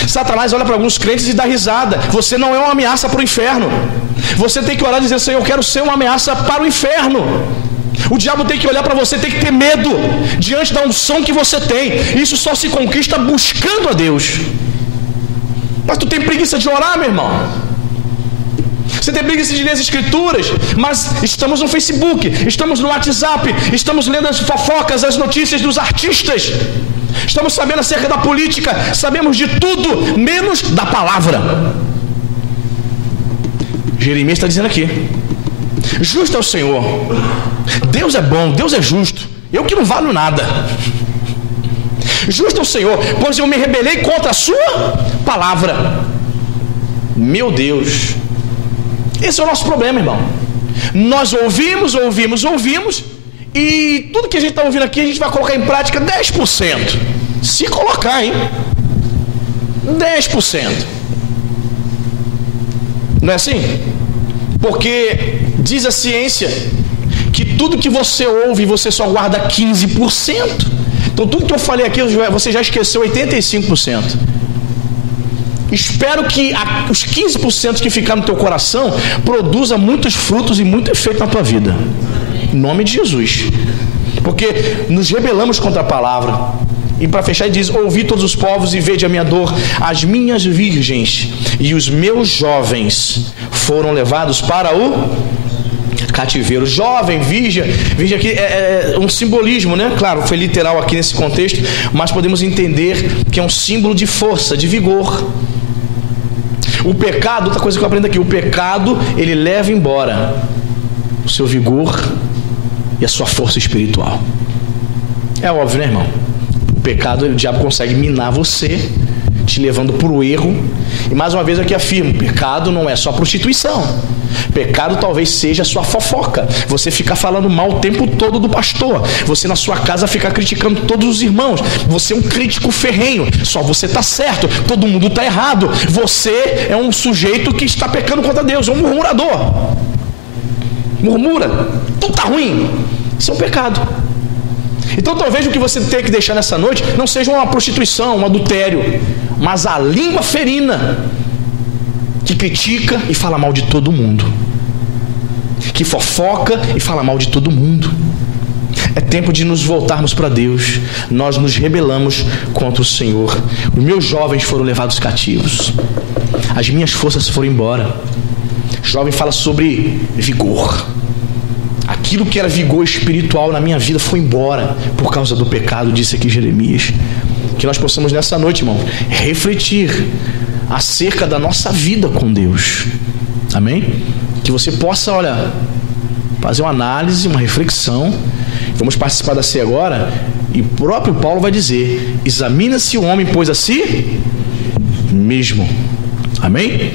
Satanás olha para alguns crentes e dá risada. Você não é uma ameaça para o inferno. Você tem que orar e dizer: Senhor, eu quero ser uma ameaça para o inferno. O diabo tem que olhar para você, tem que ter medo diante da unção que você tem. Isso só se conquista buscando a Deus. Mas tu tem preguiça de orar, meu irmão? Você tem preguiça de ler as escrituras, mas estamos no Facebook, estamos no WhatsApp, estamos lendo as fofocas, as notícias dos artistas, estamos sabendo acerca da política, sabemos de tudo, menos da palavra. Jeremias está dizendo aqui: justo é o Senhor, Deus é bom, Deus é justo, eu que não valho nada. Justo é o Senhor, pois eu me rebelei contra a sua palavra. Meu Deus, esse é o nosso problema, irmão. Nós ouvimos, e tudo que a gente está ouvindo aqui, a gente vai colocar em prática 10%. Se colocar, hein? 10%. Não é assim? Porque diz a ciência que tudo que você ouve, você só guarda 15%. Então tudo que eu falei aqui, você já esqueceu 85%. Espero que os 15% que ficar no teu coração produza muitos frutos e muito efeito na tua vida. Em nome de Jesus. Porque nos rebelamos contra a palavra. E para fechar, ele diz: ouvi todos os povos e vede a minha dor. As minhas virgens e os meus jovens foram levados para o cativeiro. Jovem, virgem aqui é um simbolismo, né? Claro, foi literal aqui nesse contexto, mas podemos entender que é um símbolo de força, de vigor. O pecado, outra coisa que eu aprendo aqui, o pecado, ele leva embora o seu vigor e a sua força espiritual. É óbvio, né, irmão? O pecado, o diabo consegue minar você, te levando para o erro. E mais uma vez eu aqui afirmo: pecado não é só prostituição. Pecado talvez seja a sua fofoca, você ficar falando mal o tempo todo do pastor, você na sua casa ficar criticando todos os irmãos, você é um crítico ferrenho, só você está certo, todo mundo está errado, você é um sujeito que está pecando contra Deus, é um murmurador, murmura, tudo está ruim. Isso é um pecado. Então talvez o que você tenha que deixar nessa noite não seja uma prostituição, um adultério, mas a língua ferina que critica e fala mal de todo mundo, que fofoca e fala mal de todo mundo. É tempo de nos voltarmos para Deus. Nós nos rebelamos contra o Senhor. Os meus jovens foram levados cativos, as minhas forças foram embora. Jovem fala sobre vigor. Aquilo que era vigor espiritual na minha vida foi embora por causa do pecado, disse aqui Jeremias. Que nós possamos nessa noite, irmão, refletir acerca da nossa vida com Deus. Amém? Que você possa, fazer uma análise, uma reflexão. Vamos participar da ceia agora. E o próprio Paulo vai dizer: examina-se o homem, pois a si mesmo. Amém?